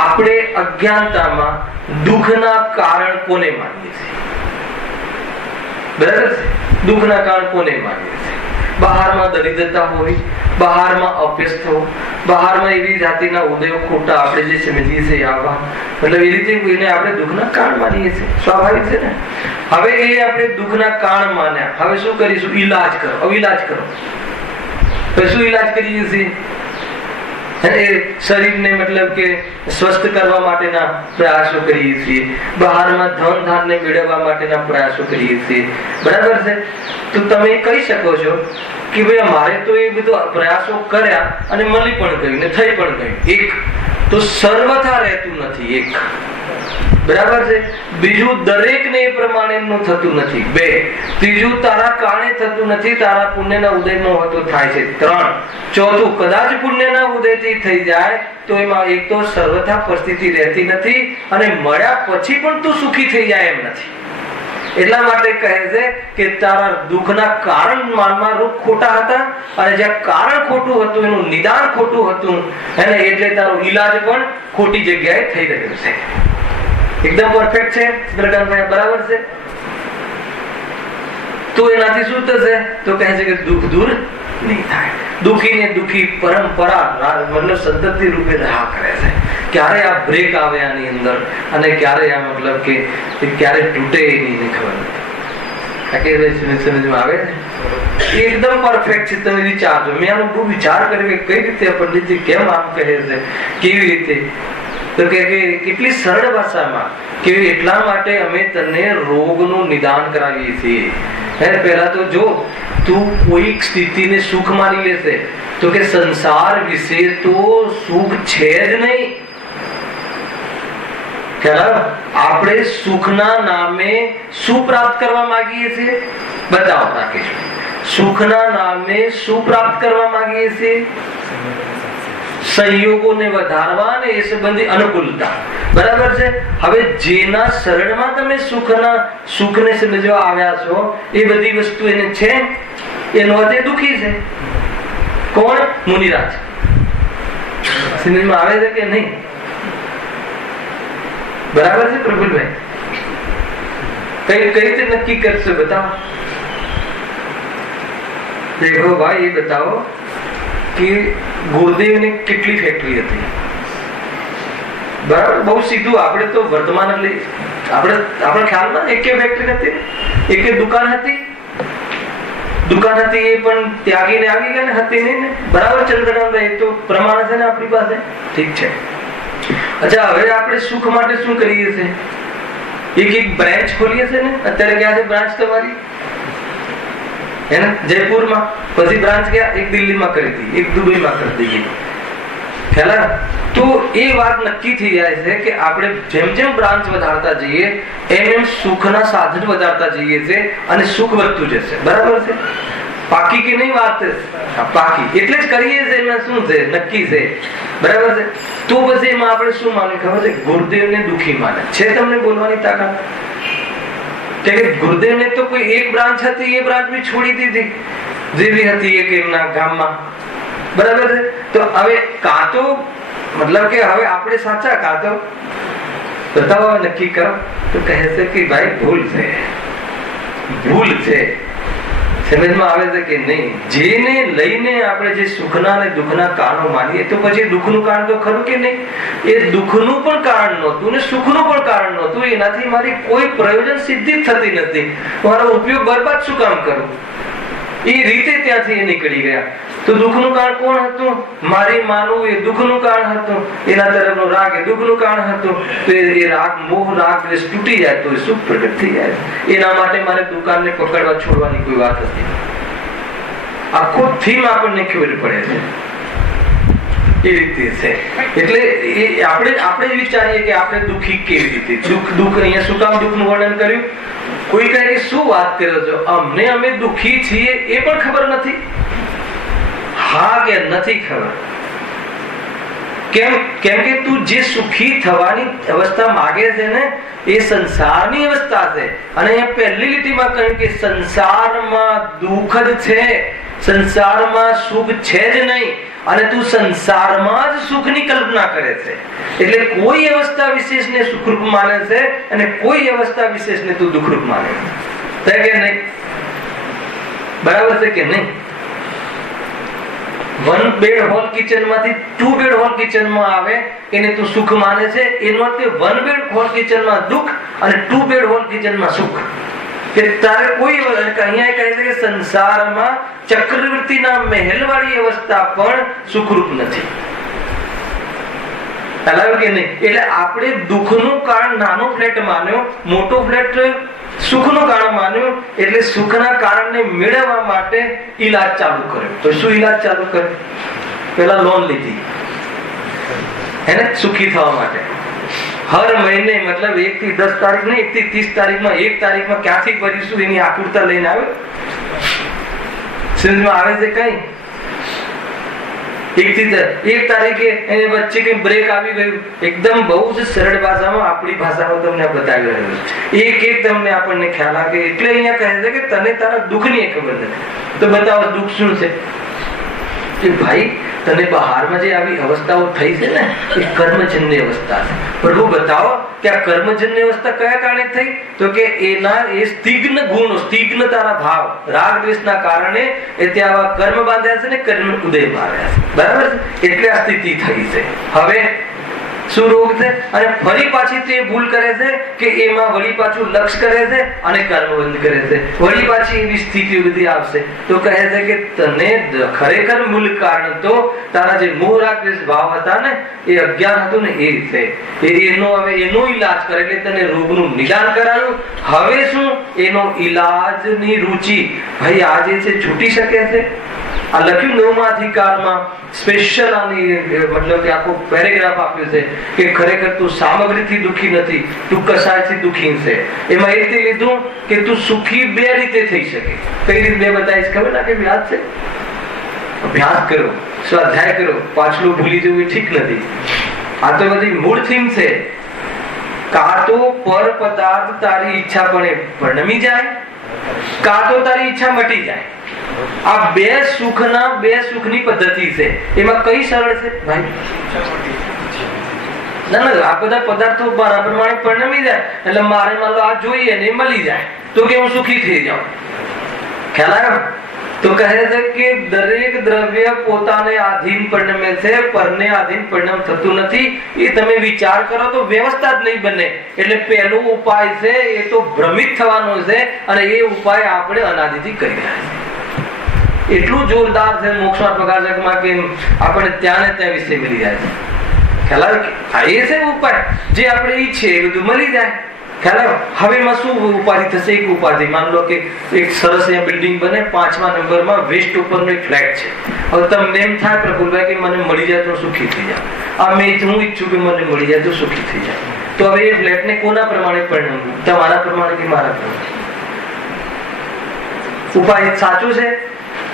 આપણે અજ્ઞાનતામાં દુઃખના કારણ કોને માનીએ છીએ? બરાબર છે? દુઃખના કારણ કોને માનીએ છીએ? બહારમાં દરિદ્રતા હોય, બહારમાં અભ્યસ્ત થવું, બહારમાં એવી જાતિના ઉદયો ખોટા આપણે જે સમજીએ છીએ આવવા, મતલબ એ રીતે કોઈને આપણે દુઃખના કારણ માનીએ છીએ. સ્વાભાવિક છે ને? હવે એ આપણે દુઃખના કારણ માન્યા, હવે શું કરીશું? ઈલાજ કરો. હવે ઈલાજ કરો. શું ઈલાજ કરીએ છીએ? શરીરને મતલબ કે સ્વસ્થ કરવા માટેના પ્રયાસો કરીએ છીએ, બહારમાં ધન ધાન્ય મેળવવા માટેના પ્રયાસો કરીએ છીએ. બરાબર છે? તો તમે કહી શકો છો કે ભાઈ અમારે તો એ બધું પ્રયાસો કર્યા અને મળી પણ ગયું ને થઈ પણ ગયું. એક તો સર્વથા રહેતું નથી. એક બરાબર છે. બીજું, દરેકને એ પ્રમાણેનું થતું નથી. 2, ત્રીજું, તારા કારણે થતું નથી, તારા પુણ્યના ઉદયમાં હોતું થાય છે. 3, ચોથું, કદાચ પુણ્યના ઉદયથી થઈ જાય તો એમાં એક તો સર્વથા પરિસ્થિતિ રહેતી નથી અને મળ્યા પછી પણ તું સુખી થઈ જાય એમ નથી. એટલા માટે કહે છે કે તારા દુઃખના કારણ માનમાં રૂપ ખોટા હતા અને જ્યાં કારણ ખોટું હતું એનું નિદાન ખોટું હતું અને એટલે તારો ઈલાજ પણ ખોટી જગ્યાએ થઈ રહ્યો છે. એકદમ પરફેક્ટ છે ચંદ્રકાંતભાઈ, બરાબર છે? તો એનાથી શું થશે? તો કહે છે કે દુઃખ દૂર નહીં થાય. દુઃખી ને દુઃખી પરંપરા મતલબ સંતતિ રૂપે રહ્યા કરે છે. ક્યારે આ બ્રેક આવે આની અંદર અને ક્યારે આ મતલબ કે ક્યારે તૂટે એની ખબર નથી. સમજમાં આવે ને? એકદમ પરફેક્ટ છે. તમે વિચારજો. મેં આનો બહુ વિચાર કર્યો કે કઈ રીતે પંડિતજી કેમ આમ કહે છે, કેવી રીતે. તો કે કેટલી સરળ ભાષામાં કે એટલા માટે અમે તને રોગનું નિદાન કરાવીએ છીએ. પહેલા તો જો તું કોઈ સ્થિતિને સુખ માની લેશે તો કે સંસાર વિશે તો સુખ છે જ નહીં. આપણે સુખના નામે શું પ્રાપ્ત કરવા માંગીએ છીએ? બતાવો રાકેશ. સુખના નામે શું પ્રાપ્ત કરવા માંગીએ છીએ? સંયોગોને વધારવા અને એ સંબંધી અનુકૂળતા. બરાબર છે? હવે જેના શરણમાં તમે સુખને સમજવા આવ્યા છો એ બધી વસ્તુ એને છે, એનો અર્થ એ દુઃખી છે. કોણ? મુનિરાજ. સમજમાં આવે છે કે નહીં? બરાબર છે પ્રફુલભાઈ? કઈ રીતે નક્કી કરશો? બતાવો. દેખો ભાઈ, એ બતાવો કે ગુરુદેવને કેટલી ફેક્ટરી હતી. બરાબર? બહુ સીધું. આપણે તો વર્તમાન એટલે આપણા ખ્યાલમાં એકે ફેક્ટરી નથી, એકે દુકાન હતી. દુકાન હતી એ પણ ત્યાગીને આવી ગયા ને, હતી નહીં ને? બરાબર ચંદ્રકાંતભાઈ? તો પ્રમાણ છે ને આપણી પાસે? ઠીક છે. અચ્છા, હવે આપણે સુખ માટે શું કરીએ છીએ? એક બ્રાન્ચ ખોલીએ છીએ ને. અત્યારે ક્યાં છે બ્રાન્ચ તમારી? હે ને? જયપુરમાં. પછી બ્રાન્ચ ક્યાં? એક દિલ્હીમાં કરી હતી, એક દુબઈમાં કરી દઈએ. ખ્યાલ? તો એ વાત નક્કી થઈ જાય છે કે આપણે જેમ જેમ બ્રાન્ચ વધારતા જઈએ એમ એમ સુખના સાધન વધારતા જઈએ છીએ અને સુખ વધતું જશે. બરાબર છે? પાકી કે નહીં વાત? પાકી. એટલે જ કરીએ છીએ. એમાં શું છે? નક્કી છે. બરાબર છે? તો પછી એમાં આપણે શું માને ખબર છે? ગુરુદેવને દુઃખી માને છે. તમને બોલવાની તાકાત કે ગુરુદેવને તો કોઈ એક બ્રાન્ચ હતી, એ બ્રાન્ચ બી છોડી દીધી જેવી હતી એક એમના ગામમાં. બરાબર છે? તો હવે કાં તો મતલબ કે હવે આપણે સાચા, કાં તો બતાવો, નક્કી કરો. તો કહે છે કે ભાઈ ભૂલ છે, ભૂલ છે. સમજમાં આવે છે કે નહીં? જેને લઈને આપણે જે સુખના અને દુઃખના કારણો માનીએ તો પછી દુઃખનું કારણ તો ખરું કે નહીં? એ દુઃખનું પણ કારણ નહોતું ને સુખનું પણ કારણ નહોતું. એનાથી મારી કોઈ પ્રયોજન સિદ્ધિ થતી નથી. મારો ઉપયોગ બરબાદ શું કામ કરું? એ રીતે ત્યાંથી એ નીકળી ગયા. તો દુઃખનું કારણ કોણ હતું? મારી માનવું એ દુઃખનું કારણ હતું. એના તરફનો રાગ એ દુઃખનું કારણ હતું. તો એ રાગ, મોહ, રાગ તૂટી જાય તો એ સુખ પ્રગટ થઈ જાય. એના માટે મારે દુકાનને પકડવા છોડવાની કોઈ વાત હતી. આખો થીમ આપણને ખબર પડે છે. એ રીતે છે. એટલે આપણે વિચારીએ કે આપણે દુઃખી કેવી રીતે? દુઃખ અહીંયા શું કામ દુઃખનું વર્ણન કર્યું? કોઈ કહે કે શું વાત કરો છો? અમે દુઃખી છીએ એ પણ ખબર નથી. હા કે નથી ખબર? કેમ કે તું જે સુખી થવાની અવસ્થા માગે છે ને એ સંસારની અવસ્થા છે. અને અહીંયા પહેલી લીટીમાં કહ્યું કે સંસારમાં દુઃખ જ છે, સંસારમાં સુખ છે જ નહીં. અને તું સંસારમાં જ સુખની કલ્પના કરે છે. એટલે કોઈ અવસ્થા વિશેષને સુખરૂપ માને છે અને કોઈ અવસ્થા વિશેષને તું દુઃખરૂપ માને છે કે નહીં? બરાબર છે કે નહીં? 1 બેડ હોલ કિચન માંથી 2 બેડ હોલ કિચન માં આવે એને તું સુખ માને છે. એનો અર્થ 1 બેડ હોલ કિચન માં દુઃખ અને 2 બેડ હોલ કિચન માં સુખ. કે તારે કોઈ અહીંયા કહે છે કે સંસારમાં ચક્રવર્તીના મહેલવાળી અવસ્થા પણ સુખરૂપ નથી. કે નહીં? એટલે આપણે દુઃખનું કારણ નાનો ફ્લેટ માન્યો, મોટો ફ્લેટ સુખનું કારણ માન્યું. એટલે સુખના કારણને મેળવવા માટે ઈલાજ ચાલુ કર્યો. તો શું ઈલાજ ચાલુ કર્યો? પેલા લોન લીધી એને સુખી થવા માટે. હર મહિને મતલબ 1 થી 10 તારીખ ને 1 થી 30 તારીખમાં 1 તારીખમાં ક્યાંથી ભરીશું એની આકુરતા લઈને આવે. સમજમાં આવે છે કઈ? 1 થી 1 તારીખે એને વચ્ચે કઈ બ્રેક આવી ગયું, એકદમ બહુ જ સરળ ભાષામાં આપણી ભાષામાં તમને બતાવી રહ્યો છે. એક તમને આપણને ખ્યાલ આવે. એટલે અહીંયા કહે છે કે તને તારા દુઃખની ખબર નથી. તો બતાવો દુઃખ શું છે? કે ભાઈ તને બહારમાં જે આવી અવસ્થાઓ થઈ છે ને એ કર્મજન્ય અવસ્થા છે. પ્રભુ બતાવો કે આ કર્મજન્ય અવસ્થા કયા કારણે થઈ? તો કે એના એ સ્તિગ્ન ગુણો, સ્તિગ્ન તારા ભાવ, રાગ દ્વેષના કારણે એ ત્યાં આવા કર્મ બાંધ્યા છે ને કર્મ ઉદય પામ્યા છે. બરાબર? એટલે આ સ્થિતિ થઈ છે. હવે શું રોગ છે? અને ફરી પાછી તે ભૂલ કરે છે કે એમાં વળી પાછું લક્ષ કરે છે અને કર્મ બંધ કરે છે. વળી પાછી એવી સ્થિતિ બધી આવશે. તો કહે છે કે તને ખરેખર મૂળ કારણ તો તારા જે મોહ રાગ દ્વેષ ભાવ હતા ને એ અજ્ઞાન હતું ને એ છે. એનો ઈલાજ કરે એટલે તને રોગનું નિદાન કરાયું. હવે શું? એનો ઈલાજની રુચિ ભાઈ આજે છે છૂટી શકે છે. આ લખ્યું 9મા અધિકારમાં સ્પેશિયલ આની મતલબ કે આખો પેરેગ્રાફ આપ્યો છે કે ખરેખર તું સામગ્રીથી દુઃખી નથી, તું કશાયથી દુઃખી છે. એમાં એ રીતે લીધું કે તું સુખી બે રીતે થઈ શકે. કઈ રીતે બે બતાવીશ ખબર ના? કે યાદ છે? અભ્યાસ કરો, સ્વાધ્યાય કરો, પાછલું ભૂલી જવું એ ઠીક નથી. આ તો બધી મૂળ થીમ છે. કાં તો પર પદાર્થ તારી ઈચ્છા પણ પરિણમી જાય, કાં તો તારી ઈચ્છા મટી જાય. આ બે સુખની પદ્ધતિ છે. એમાં કઈ સરળ છે ભાઈ? ના આ બધા પદાર્થો બરાબર મારે પરિણમી જાય એટલે મારે માનો આ જોઈએ ને મળી જાય તો કે હું સુખી થઈ જાઉં. ખ્યાલ આવ્યો? તો કહે છે કે દરેક દ્રવ્ય પોતાને આધીન પરિણમે છે, પરને આધીન પરિણામ થતું નથી. એ તમે વિચાર કરો તો વ્યવસ્થા જ નહીં બને. એટલે પહેલો ઉપાય છે એ તો ભ્રમિત થવાનો છે અને એ ઉપાય આપણે અનાદિથી કરી રહ્યા છીએ. એટલું જોરદાર છે મોક્ષમાં પ્રકાશકમાં કે આપણે ત્યાં ને ત્યાં વિષય મળી જાય છે. ખ્યાલ આવે? એ છે ઉપાય જે આપણે ઈચ્છીએ એ બધું મળી જાય. ખ્યાલ આવે? હવે એમાં શું ઉપાધિ થશે? એક ઉપાધિ માન લો કે એક સરસ અહીંયા બિલ્ડિંગ બને, 5મા નંબરમાં વેસ્ટ ઉપરનો એક ફ્લેટ છે. હવે તમને એમ થાય પ્રફુલભાઈ કે મને મળી જાય તો સુખી થઈ જાય. હું ઈચ્છું કે મને મળી જાય તો સુખી થઈ જાય. તો હવે એ ફ્લેટને કોના પ્રમાણે પરિણમવું? તમારા પ્રમાણે કે મારા પ્રમાણે? ઉપાય સાચું છે?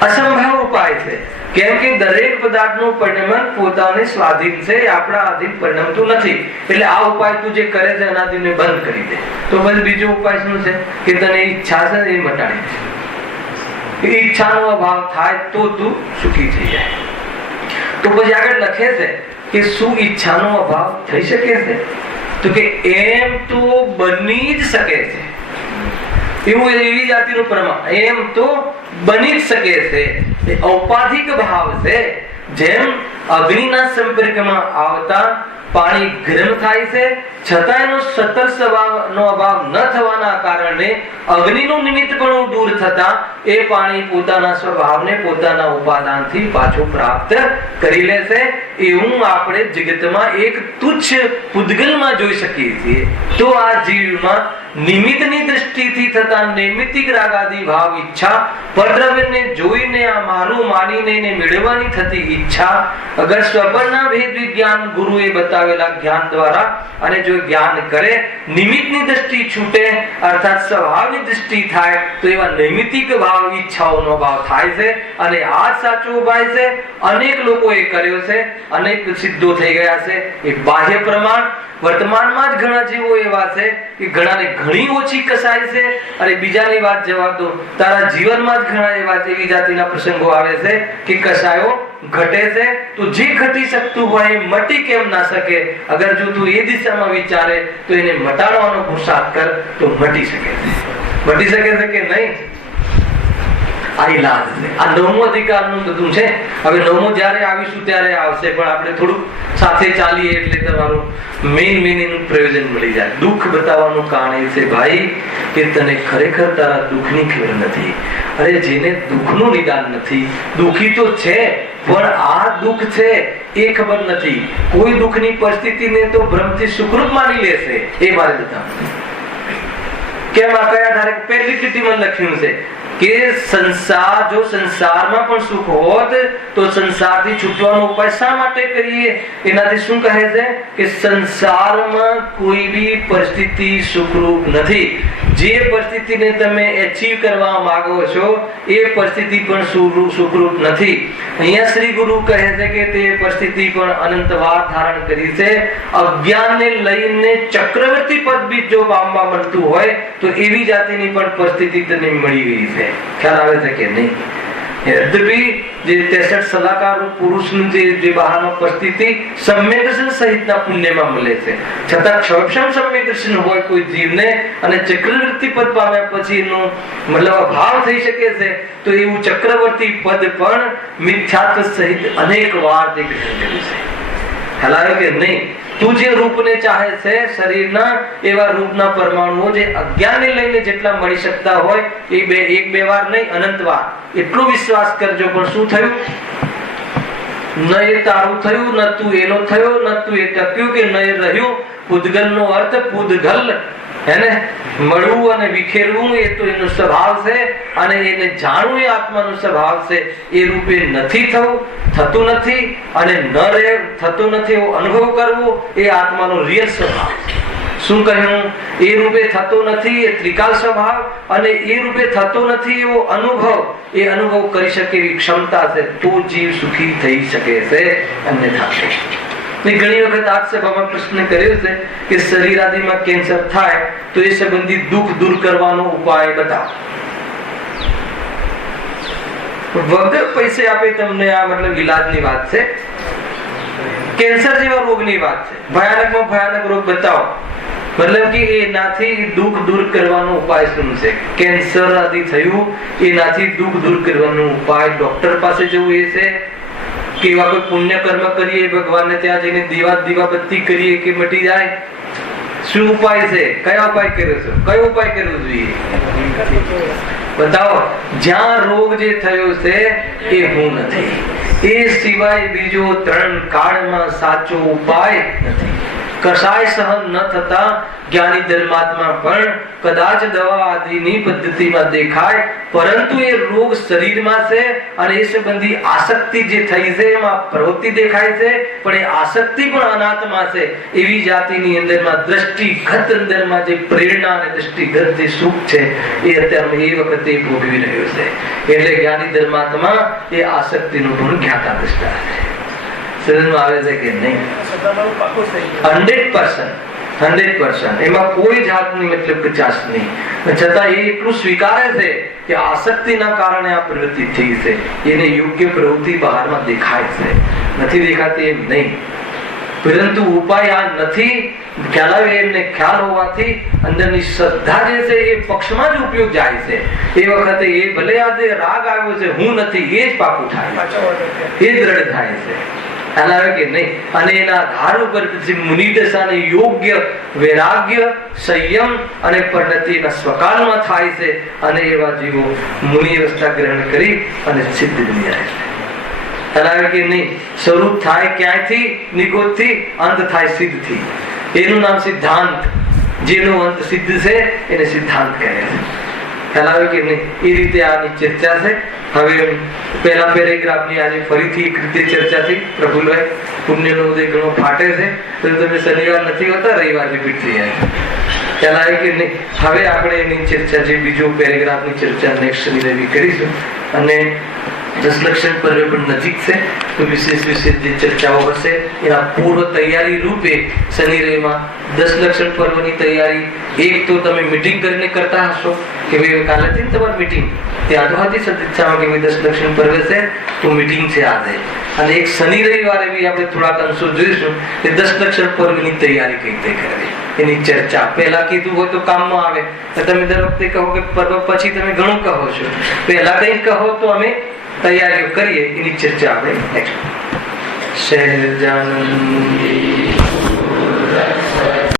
અસંભવ ઉપાય છે. કેમ કે દરેક પદાર્થનું પરિણમન પોતાને સ્વાધીન છે, આપણા આધીન પરિણમતું નથી. એટલે આ ઉપાય તું જે કરે છે અનાદિને બંધ કરી દે. તો બસ બીજો ઉપાય શું છે કે તને ઈચ્છા છે એ મટાડી દે. ઈચ્છાનો અભાવ થાય તો તું સુખી થઈ જાય. તો પછી આગળ લખે છે કે શું ઈચ્છાનો અભાવ થઈ શકે છે? તો કે એમ તો બની જ શકે છે. એવું એવી જાતિનું પ્રમાણ એમ તો બની જ શકે છે. એ ઔપાધિક ભાવ છે. જેમ અગ્નિના સંપર્કમાં આવતા પાણી ગરમ થાય છે છતાં એનો સતત સ્વભાવનો અભાવ ન થવાના કારણે અગ્નિનું નિમિત્તપણું દૂર થતા એ પાણી પોતાના સ્વભાવને પોતાના ઉપાદાનથી પાછું પ્રાપ્ત કરી લેશે. એવું આપણે જગતમાં એક તુચ્છ પૂદગલમાં જોઈ શકીએ છીએ. તો આ જીવમાં નિમિત્તની દ્રષ્ટિથી થતા નૈમિત્તિક રાગાદી ભાવ ઈચ્છા, પરદ્રવ્યને જોઈને આ મારું માનીને એને મેળવવાની થતી ઈચ્છા, અગર સ્વપનના ભેદ વિજ્ઞાન ગુરુએ બતાવેલા જ્ઞાન દ્વારા અને જો જ્ઞાન કરે નિમિત્તની દ્રષ્ટિ છૂટે અર્થાત સ્વભાવની દ્રષ્ટિ થાય તો એવા નૈમિત્તિક ભાવ ઈચ્છાઓનો ભાવ થાય છે. અને આ સાચો ઉપાય છે. અનેક લોકોએ કર્યો છે, અનેક સિદ્ધો થઈ ગયા છે. એ બાહ્ય પ્રમાણ વર્તમાનમાં જ ઘણા જીવો એવા છે કે ઘણાને ઘણી ઓછી કસાય છે. અને બીજાની વાત જવા દો, તારા જીવનમાં જ ઘણા એવા એવી જાતિના પ્રસંગો આવે છે કે કસાયો ઘટે છે. તો જે ઘટી શકતું હોય એ મટી કેમ ના શકે? અગર જો તું એ દિશામાં વિચારે તો એને મટાડવાનો પુરુષાર્થ કર તો મટી શકે છે. મટી શકે છે કે નહીં? આ ઈલાજ છે. આ 9મો અધિકારનું બધું છે. હવે 9મો જ્યારે આવીશું ત્યારે આવશે, પણ આપણે થોડુંક સાથે ચાલીએ એટલે તમારું મેઇન એનું પ્રયોજન મળી જાય. દુઃખ બતાવવાનું કારણ એ છે ભાઈ કે તને ખરેખર તારા દુઃખની ખબર નથી. અરે જેને દુઃખનું નિદાન નથી, દુઃખી તો છે પણ આ દુઃખ છે એ ખબર નથી. કોઈ દુઃખની પરિસ્થિતિને તો ભ્રમથી સુખરૂપ માની લેશે. એ મારે બતાવવું. કેમ? આ કયા ધારે પહેલી સ્થિતિમાં લખ્યું છે કે જો સંસારમાં પણ સુખ હોત તો સંસારથી છૂટવાનો ઉપાય શા માટે કરીએ? એનાથી શું કહે છે કે સંસારમાં કોઈ બી પરિસ્થિતિ સુખરૂપ નથી. જે પરિસ્થિતિને તમે એચીવ કરવા માંગો છો એ પરિસ્થિતિ પણ સુખરૂપ નથી. અહીંયા શ્રી ગુરુ કહે છે કે તે પરિસ્થિતિ પણ અનંતવાર ધારણ કરી છે. અજ્ઞાનને લઈને ચક્રવર્તી પદ બી જો પામવા મળતું હોય તો એવી જાતિની પણ પરિસ્થિતિ તને મળી ગઈ છે. ખ્યાલ આવે છે કે નહીં? यद्यपि જે 63 સલાહકાર પુરુષની જે બહારમાં પરિસ્થિતિ સમ્યક દર્શન સહિતના પુણ્યમાં મળે છે, છતાં ક્ષમક્ષમ સમ્યક દર્શન હોય કોઈ જીવને અને ચક્રવર્તી પદ પામ્યા પછી એનો મતલબ અભાવ થઈ શકે છે, તો એવું ચક્રવર્તી પદ પણ મિથ્યાત્વ સહિત અનેક વાર તે ગ્રહણ કર્યું છે. ખ્યાલ કે નહીં? તું જે રૂપને ચાહે છે શરીરના, એવા રૂપના પરમાણુઓ જે અજ્ઞાનને લઈને જેટલા મળી શકતા હોય એ એક બે વાર નહીં, અનંત વાર. એટલો વિશ્વાસ કરજો. પણ શું થયું? ન એ તારું થયું, ન તું એનો થયો, ન તું એ ટક્યું કે ન એ રહ્યું. પૂદગલનો અર્થ પૂદગલ, હેને? મળવું અને વિખેરવું એ તો એનો સ્વભાવ છે, અને એને જાણવું એ આત્માનો સ્વભાવ છે. એ રૂપે નથી થતું નથી, અને ન રહે થતું નથી એવો અનુભવ કરવો એ આત્માનો રિયલ સ્વભાવ છે. શું કહ્યું? એ રૂપે થતો નથી એ ત્રિકાલ સ્વભાવ, અને એ રૂપે થતો નથી એવો અનુભવ, એ અનુભવ કરી શકે એવી ક્ષમતા છે. તો જીવ સુખી થઈ શકે છે, અન્યથા ઘણી વખત આ સભામાં પ્રશ્ન કર્યો છે કે શરીર આદિમાં કેન્સર થાય તો એ સંબંધી દુઃખ દૂર કરવાનો ઉપાય બતાવો. વગર પૈસે આપે તમને આ મતલબ ઈલાજની વાત છે, કેન્સર જેવા રોગની વાત છે. ભયાનકમાં ભયાનક રોગ બતાવો, મતલબ કે એનાથી દુઃખ દૂર કરવાનો ઉપાય શું છે? કેન્સર આદિ થયું, એનાથી દુઃખ દૂર કરવાનો ઉપાય ડોક્ટર પાસે જવું એ છે કે એવા કોઈ પુણ્ય કર્મ કરીએ, ભગવાનને ત્યાં જઈને દીવાબત્તી કરીએ કે મટી જાય? શું ઉપાય છે? કયો ઉપાય કર્યો છે? કયો ઉપાય કરવો જોઈએ? બતાવો. જ્યાં રોગ જે થયો છે એ હું નથી, એ સિવાય બીજો 3 કાળમાં સાચો ઉપાય નથી. કસાય સહન ન થતા જ્ઞાની ધર્માત્મા પણ કદાચ દવા આદિની પદ્ધતિમાં દેખાય, પરંતુ એ રોગ શરીરમાં છે અને એ સંબંધી આસક્તિ જે થઈ છે એમાં પ્રવૃત્તિ દેખાય છે, પણ એ આસક્તિ પણ અનાત્મા છે. એવી જાતિની અંદરમાં દ્રષ્ટિગત અંદરમાં જે પ્રેરણા અને દ્રષ્ટિગત જે સુખ છે એ અત્યારે એ વખતે ભોગવી રહ્યો છે. એટલે જ્ઞાની ધર્માત્મા એ આસક્તિનું પણ જ્ઞાતા દ્રષ્ટા છે. શરીરમાં આવે છે કે નહીં? 100%. એમાં કોઈ જાતની મતલબ કચાશ નહીં. છતાં એ એટલું સ્વીકારે છે કે આસક્તિના કારણે આ પ્રવૃત્તિ થઈ છે. એને યોગ્ય પ્રવૃત્તિ બહારમાં દેખાય છે, નથી દેખાતી એમ નહીં. પરંતુ ઉપાય આ નથી. ખ્યાલ આવે એમને ખ્યાલ હોવાથી અંદરની શ્રદ્ધા જે છે એ પક્ષમાં જ ઉપયોગ જાય છે. એ વખતે એ ભલે આજે રાગ આવ્યો છે, હું નથી, એ જ પાકું થાય, એ દ્રઢ થાય છે. ખ્યાલ આવે કે નહીં? અને એના આધાર ઉપર પછી મુનિદશાને યોગ્ય વૈરાગ્ય, સંયમ અને પરિણતિના સ્વકાલમાં થાય છે, અને એવા જીવો મુનિ અવસ્થા ગ્રહણ કરી અને સિદ્ધ બની જાય છે. ખ્યાલ આવે કે નહીં? સ્વરૂપ થાય ક્યાંયથી? નિગોદથી. અંત થાય સિદ્ધથી. એનું નામ સિદ્ધાંત. જેનો અંત સિદ્ધ છે એને સિદ્ધાંત કહે છે. ખ્યાલ આવે કે નહીં? એ રીતે આની ચર્ચા છે. હવે પહેલા પેરેગ્રાફની આજે ફરીથી એક રીતે ચર્ચા થઈ. પ્રફુલભાઈ, પુણ્યનો ઉદય ઘણો ફાટે છે, તો તમે શનિવાર નથી હોતા, રવિવાર રિપીટ થઈ જાય. ખ્યાલ આવે કે નહીં? હવે આપણે એની ચર્ચા જે બીજો પેરેગ્રાફની ચર્ચા નેક્સ્ટ શનિ રવિ કરીશું. અને દશલક્ષણ પર્વ પણ નજીક છે, તો વિશેષ જે ચર્ચાઓ હશે એના પૂર્વ તૈયારી રૂપે શનિ રવિમાં દશલક્ષણ પર્વની તૈયારી એક તો તમે મીટિંગ કરીને કરતા હશો કે ભાઈ કાલે હતી ને તમારી મીટિંગ, ત્યાં તો હતી સદિચ્છામાં કે ભાઈ દશલક્ષણ પર્વ છે તો મીટિંગ છે આજે. અને એક શનિ રવિવારે બી આપણે થોડાક અંશો જોઈશું કે દશલક્ષણ પર્વની તૈયારી કઈ રીતે કરવી, એની ચર્ચા. પહેલા કીધું હોય તો કામમાં આવે. તમે દર વખતે કહો કે પર્વ પછી તમે ઘણું કહો છો, પહેલા કઈ કહો તો અમે તૈયારીઓ કરીએ. એની ચર્ચા આપણે સહેજાનંદ